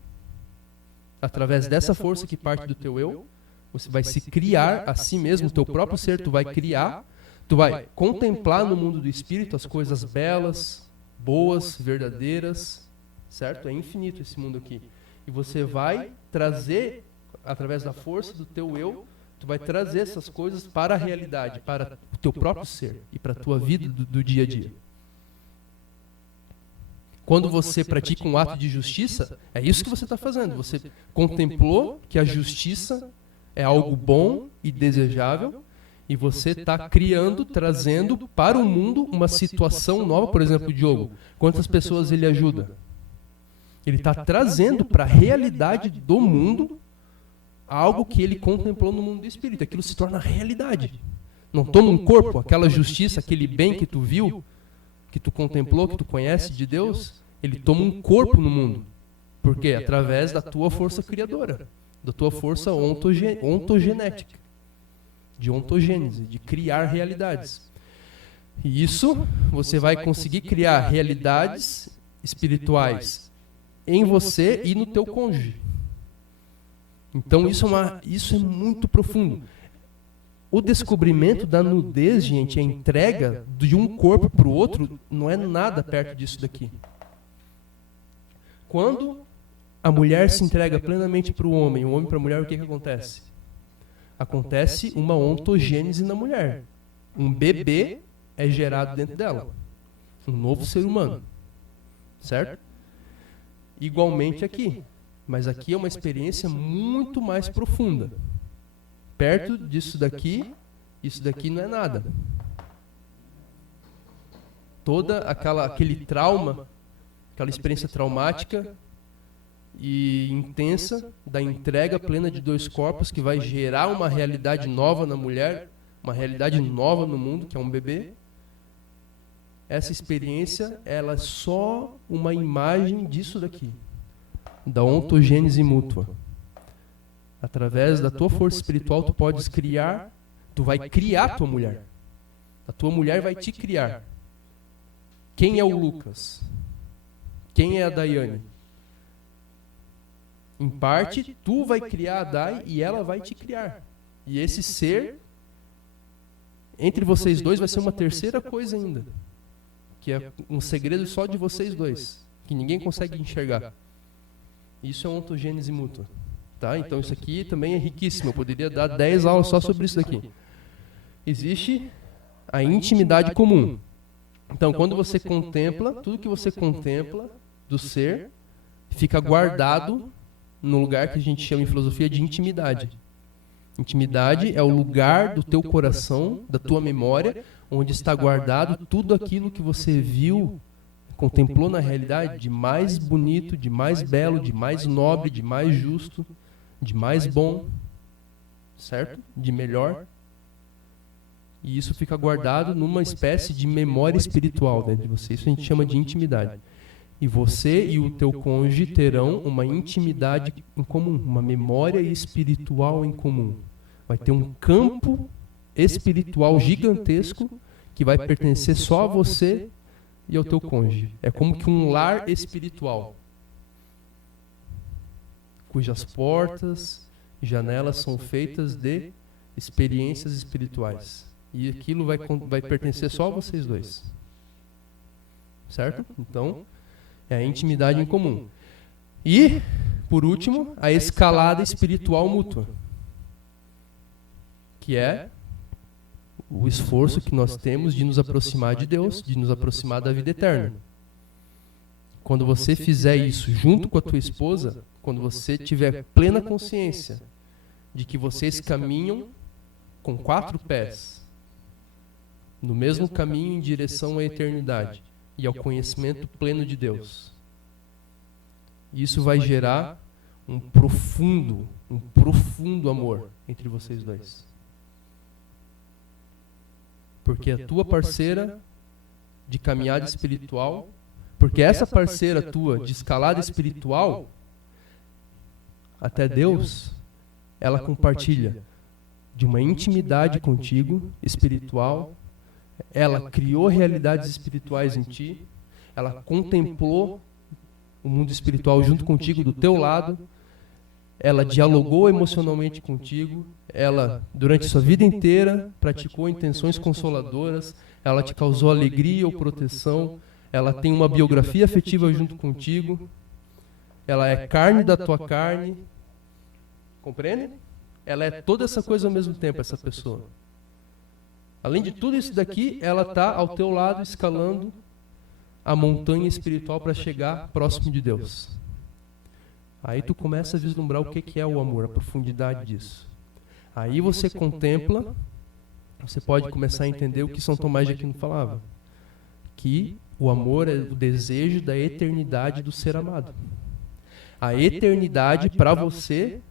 através dessa força que parte do teu eu, você vai se criar a si mesmo, o teu próprio ser, tu vai criar, tu vai contemplar no mundo do espírito as coisas belas, boas, verdadeiras, certo? É infinito esse mundo aqui. E você vai trazer, através da força do teu eu, tu vai trazer essas coisas para a realidade, para o teu próprio ser e para a tua vida do dia a dia. Quando você pratica um ato de justiça, é isso que você está fazendo. Você contemplou que a justiça é algo bom e desejável e você está criando, trazendo para o mundo uma situação nova. Por exemplo, o Diogo. Quantas pessoas ele ajuda? Ele está trazendo para a realidade do mundo algo que ele contemplou no mundo do espírito. Aquilo se torna realidade. Não toma um corpo, aquela justiça, aquele bem que tu viu, que tu contemplou, que tu conhece de Deus, ele toma um corpo no mundo. Por quê? Através da tua força criadora, da tua força ontogenética, de ontogênese, de criar realidades. E isso, você vai conseguir criar realidades espirituais em você e no teu cônjuge. Então isso é muito profundo. O descobrimento da nudez, gente, a entrega de um corpo para o outro, não é nada perto disso daqui. Quando a mulher se entrega plenamente para o homem para a mulher, o que acontece? Acontece uma ontogênese na mulher. Um bebê é gerado dentro dela. Um novo ser humano. Certo? Igualmente aqui. Mas aqui é uma experiência muito mais profunda. Perto disso daqui, isso daqui não é nada. Toda aquele trauma, aquela experiência traumática, e intensa da entrega plena de 2 corpos, que vai gerar uma realidade nova na mulher, uma realidade nova no mundo, que é um bebê. Essa experiência, ela é só uma imagem disso daqui, da ontogênese mútua. Através da tua força espiritual, tu podes criar, tu vai criar a tua mulher. A tua mulher vai te criar. Quem é o Lucas? Quem é a Daiane? Em parte, tu vai criar a Dai e ela vai te criar. E esse ser, entre vocês dois, vai ser uma terceira coisa ainda. Que é um segredo só de vocês dois, que ninguém consegue enxergar. Isso é ontogênese mútua. Tá? Então isso aqui também é riquíssimo. Eu poderia dar 10 aulas só sobre isso daqui. Existe a intimidade comum. Então, quando você contempla, tudo que você contempla do ser fica guardado no lugar que a gente chama em filosofia de intimidade. Intimidade é o lugar do teu coração, da tua memória, onde está guardado tudo aquilo que você viu, contemplou na realidade de mais bonito, de mais belo, de mais nobre, de mais justo, de mais bom, certo? De melhor. E isso fica guardado numa espécie de memória espiritual dentro de você. Isso a gente chama de intimidade. E você e o teu cônjuge terão uma intimidade em comum, uma memória espiritual em comum. Vai ter um campo espiritual gigantesco que vai pertencer só a você e ao teu cônjuge. É como que um lar espiritual, cujas portas e janelas são feitas de experiências espirituais. E aquilo vai pertencer só a vocês dois. Certo? Então, é a intimidade em comum. E, por último, a escalada espiritual mútua, que é o esforço que nós temos de nos aproximar de Deus, de nos aproximar da vida eterna. Quando você fizer isso junto com a tua esposa, quando você tiver plena consciência de que vocês caminham com 4 pés, no mesmo caminho em direção à eternidade e ao conhecimento pleno de Deus, isso vai gerar um profundo amor entre vocês dois. Porque a tua parceira de caminhada espiritual, porque essa parceira tua de escalada espiritual, até Deus, ela compartilha de uma intimidade contigo, espiritual, ela criou realidades espirituais em ti, ela contemplou o mundo espiritual junto contigo, do teu lado, ela dialogou emocionalmente contigo, ela, durante sua vida inteira, praticou intenções consoladoras, ela te causou alegria ou proteção, ela tem uma biografia afetiva junto contigo, ela é carne da tua carne, compreende? Ela é toda essa coisa ao mesmo tempo, essa pessoa. Além de tudo isso daqui, ela está ao teu lado escalando a montanha espiritual para chegar próximo de Deus. Aí tu começa a vislumbrar o que é o amor, a profundidade disso. Aí você contempla, você pode começar a entender o que São Tomás de Aquino falava. Que o amor é o desejo da eternidade do ser amado. A eternidade para você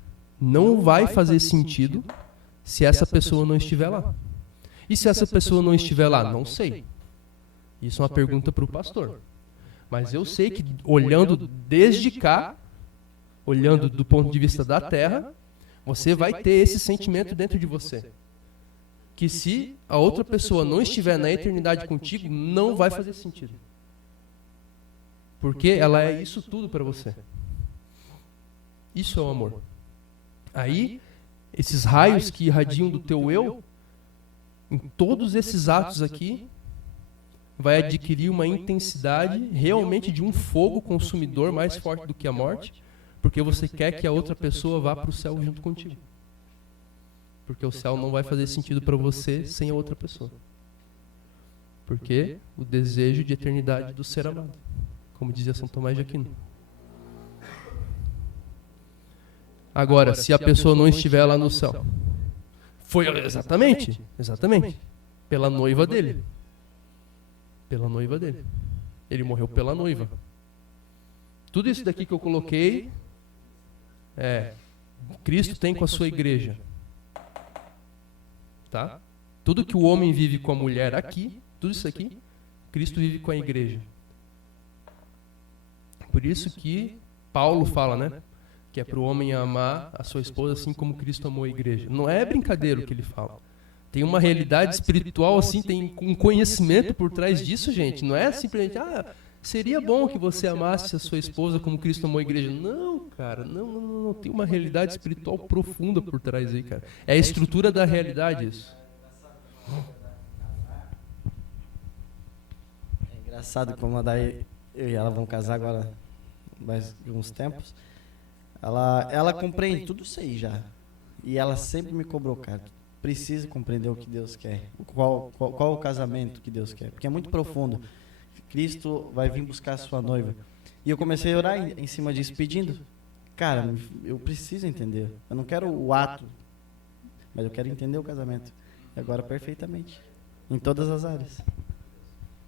não vai fazer sentido se essa pessoa não estiver lá. E se essa pessoa não estiver lá? Não sei. Isso é uma pergunta para o pastor. Mas eu sei que olhando desde cá, olhando do ponto de vista da Terra, você vai ter esse sentimento dentro de você. Que se a outra pessoa não estiver na eternidade contigo, não vai fazer sentido. Porque ela é isso tudo para você. Isso é o amor. Aí, esses raios que irradiam do teu eu, em todos esses atos aqui, vai adquirir uma intensidade realmente de um fogo consumidor mais forte do que a morte, porque você quer que a outra pessoa vá para o céu junto contigo. Porque o céu não vai fazer sentido para você sem a outra pessoa. Porque o desejo de eternidade do ser amado, como dizia São Tomás de Aquino. Agora, se a pessoa não estiver lá no céu, foi exatamente, pela noiva dele. Pela noiva dele. Ele morreu pela noiva. Tudo isso daqui que eu coloquei Cristo tem com a sua igreja. Tá? Tudo que o homem vive com a mulher aqui, tudo isso aqui, Cristo vive com a igreja. Por isso que Paulo fala, né? Que é para o homem amar a sua esposa assim como Cristo amou a igreja. Não é brincadeira o que ele fala. Tem uma realidade espiritual, assim, tem um conhecimento por trás disso, gente. Não é simplesmente, seria bom que você amasse a sua esposa como Cristo amou a igreja. Não, cara, não. Tem uma realidade espiritual profunda por trás aí, cara. É a estrutura da realidade isso. É engraçado como a Day, eu e ela vão casar agora mais uns tempos. Ela compreende tudo isso aí já. E ela sempre me cobrou, cara. Precisa compreender o que Deus quer. Qual o casamento que Deus quer. Porque é muito profundo. Cristo vai vir buscar a sua noiva. E eu comecei a orar em cima disso, pedindo. Cara, eu preciso entender. Eu não quero o ato, mas eu quero entender o casamento. E agora perfeitamente. Em todas as áreas.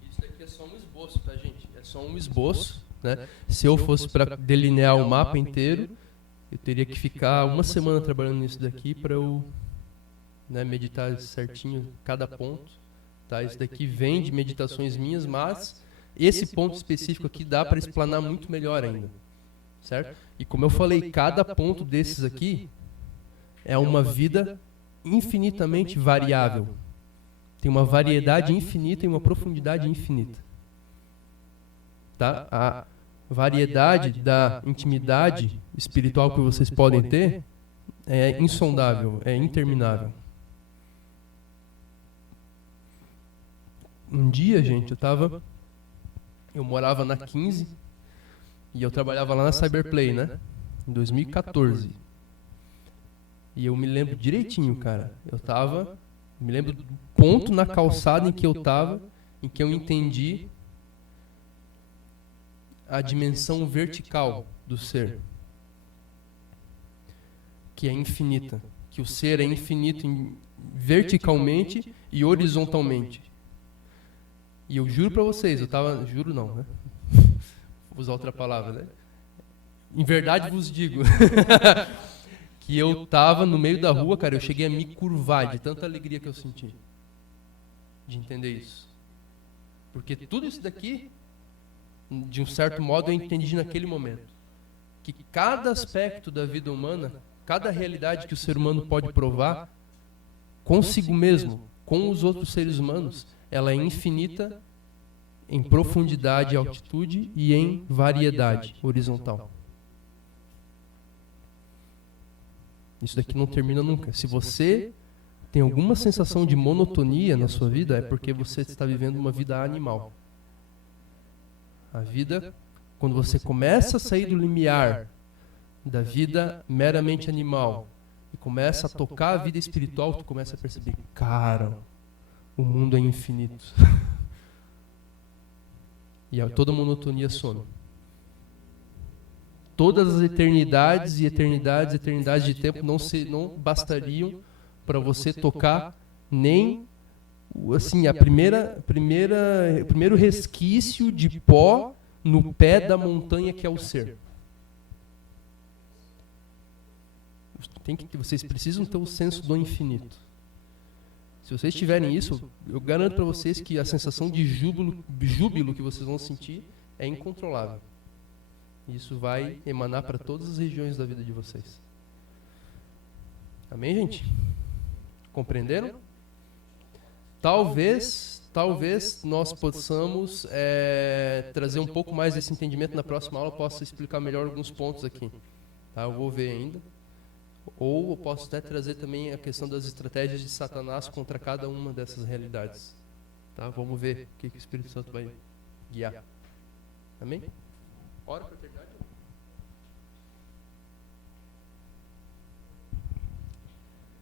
Isso daqui é só um esboço, tá, gente? É só um esboço, né? Se eu fosse para delinear o mapa inteiro, eu teria que ficar uma semana trabalhando nisso daqui para eu, né, meditar certinho cada ponto. Tá? Isso daqui vem de meditações minhas, mas esse ponto específico aqui dá para explanar muito melhor ainda. Certo? E como eu falei, cada ponto desses aqui é uma vida infinitamente variável. Tem uma variedade infinita e uma profundidade infinita. Tá? A variedade da intimidade espiritual que vocês podem ter é insondável, é interminável. Um dia, gente, eu morava na 15 e eu trabalhava lá na Cyberplay, né? Em 2014. E eu me lembro direitinho, cara. Me lembro do ponto na calçada em que eu tava, em que eu entendi a dimensão vertical do ser, que é infinita, que o ser é infinito verticalmente e horizontalmente. E eu juro pra vocês, juro não, né? Vou usar outra palavra, né? Em verdade vos digo que eu tava no meio da rua, cara, eu cheguei a me curvar de tanta alegria que eu senti de entender isso. Porque tudo isso daqui, de um certo modo, eu entendi naquele momento. Que cada aspecto da vida humana, cada realidade que o ser humano pode provar, consigo mesmo, com os outros seres humanos, ela é infinita em profundidade e altitude e em variedade horizontal. Isso daqui não termina nunca. Se você tem alguma sensação de monotonia na sua vida, é porque você está vivendo uma vida animal. A vida, quando você começa a sair do limiar da vida meramente animal e começa a tocar a vida espiritual, tu começa a perceber, cara, o mundo é infinito. E toda monotonia some. Todas as eternidades e eternidades de tempo não bastariam para você tocar nem assim o primeiro resquício de pó no pé da montanha que é o ser. Vocês precisam ter o senso do infinito. Se vocês tiverem isso, eu garanto para vocês que a sensação de júbilo que vocês vão sentir é incontrolável. Isso vai emanar para todas as regiões da vida de vocês. Amém, gente? Compreenderam? Talvez nós possamos trazer um pouco mais desse entendimento na próxima aula. Eu posso explicar melhor alguns pontos aqui. Tá? Eu vou ver ainda. Ou eu posso até trazer também a questão das estratégias de Satanás contra cada uma dessas realidades. Tá? Vamos ver o que o Espírito Santo vai guiar. Amém? Ora para a eternidade.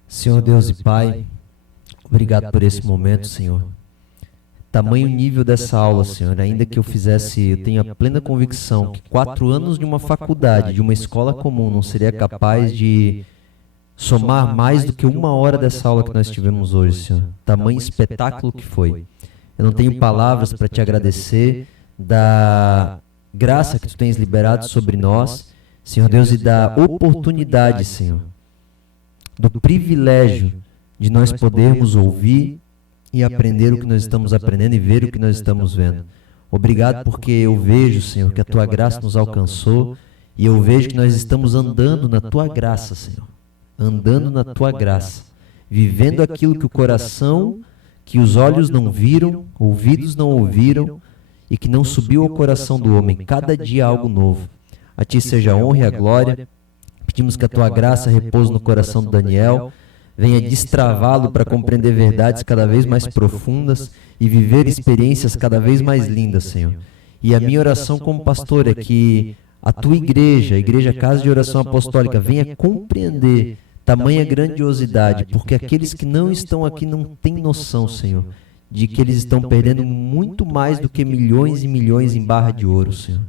Senhor Deus e Pai, obrigado por esse momento, Senhor. Tamanho nível dessa aula, Senhor, ainda que eu tenho a plena convicção que 4 anos de uma faculdade, de uma escola comum, não seria capaz de somar mais do que 1 hora dessa aula que nós tivemos hoje, Senhor. Tamanho espetáculo que foi. Eu não tenho palavras para te agradecer da graça que tu tens liberado sobre nós, Senhor Deus, e da oportunidade, Senhor, do privilégio de nós podermos ouvir e aprender o que nós estamos aprendendo e ver o que nós estamos vendo. Obrigado porque eu vejo, Senhor, que a Tua graça nos alcançou e eu vejo que nós estamos andando na Tua graça, Senhor. Andando na Tua graça. Vivendo aquilo que o coração, que os olhos não viram, ouvidos não ouviram e que não subiu ao coração do homem. Cada dia algo novo. A Ti seja a honra e a glória. Pedimos que a Tua graça repouse no coração do Daniel, venha destravá-lo para compreender verdades cada vez mais profundas e viver experiências cada vez mais lindas, Senhor. E a minha oração como pastor é que a Tua igreja, a Igreja Casa de Oração Apostólica, venha compreender tamanha grandiosidade, porque aqueles que não estão aqui não têm noção, Senhor, de que eles estão perdendo muito mais do que milhões e milhões em barra de ouro, Senhor.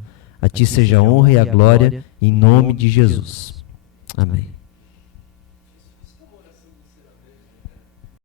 A Ti seja a honra e a glória, em nome de Jesus. Amém.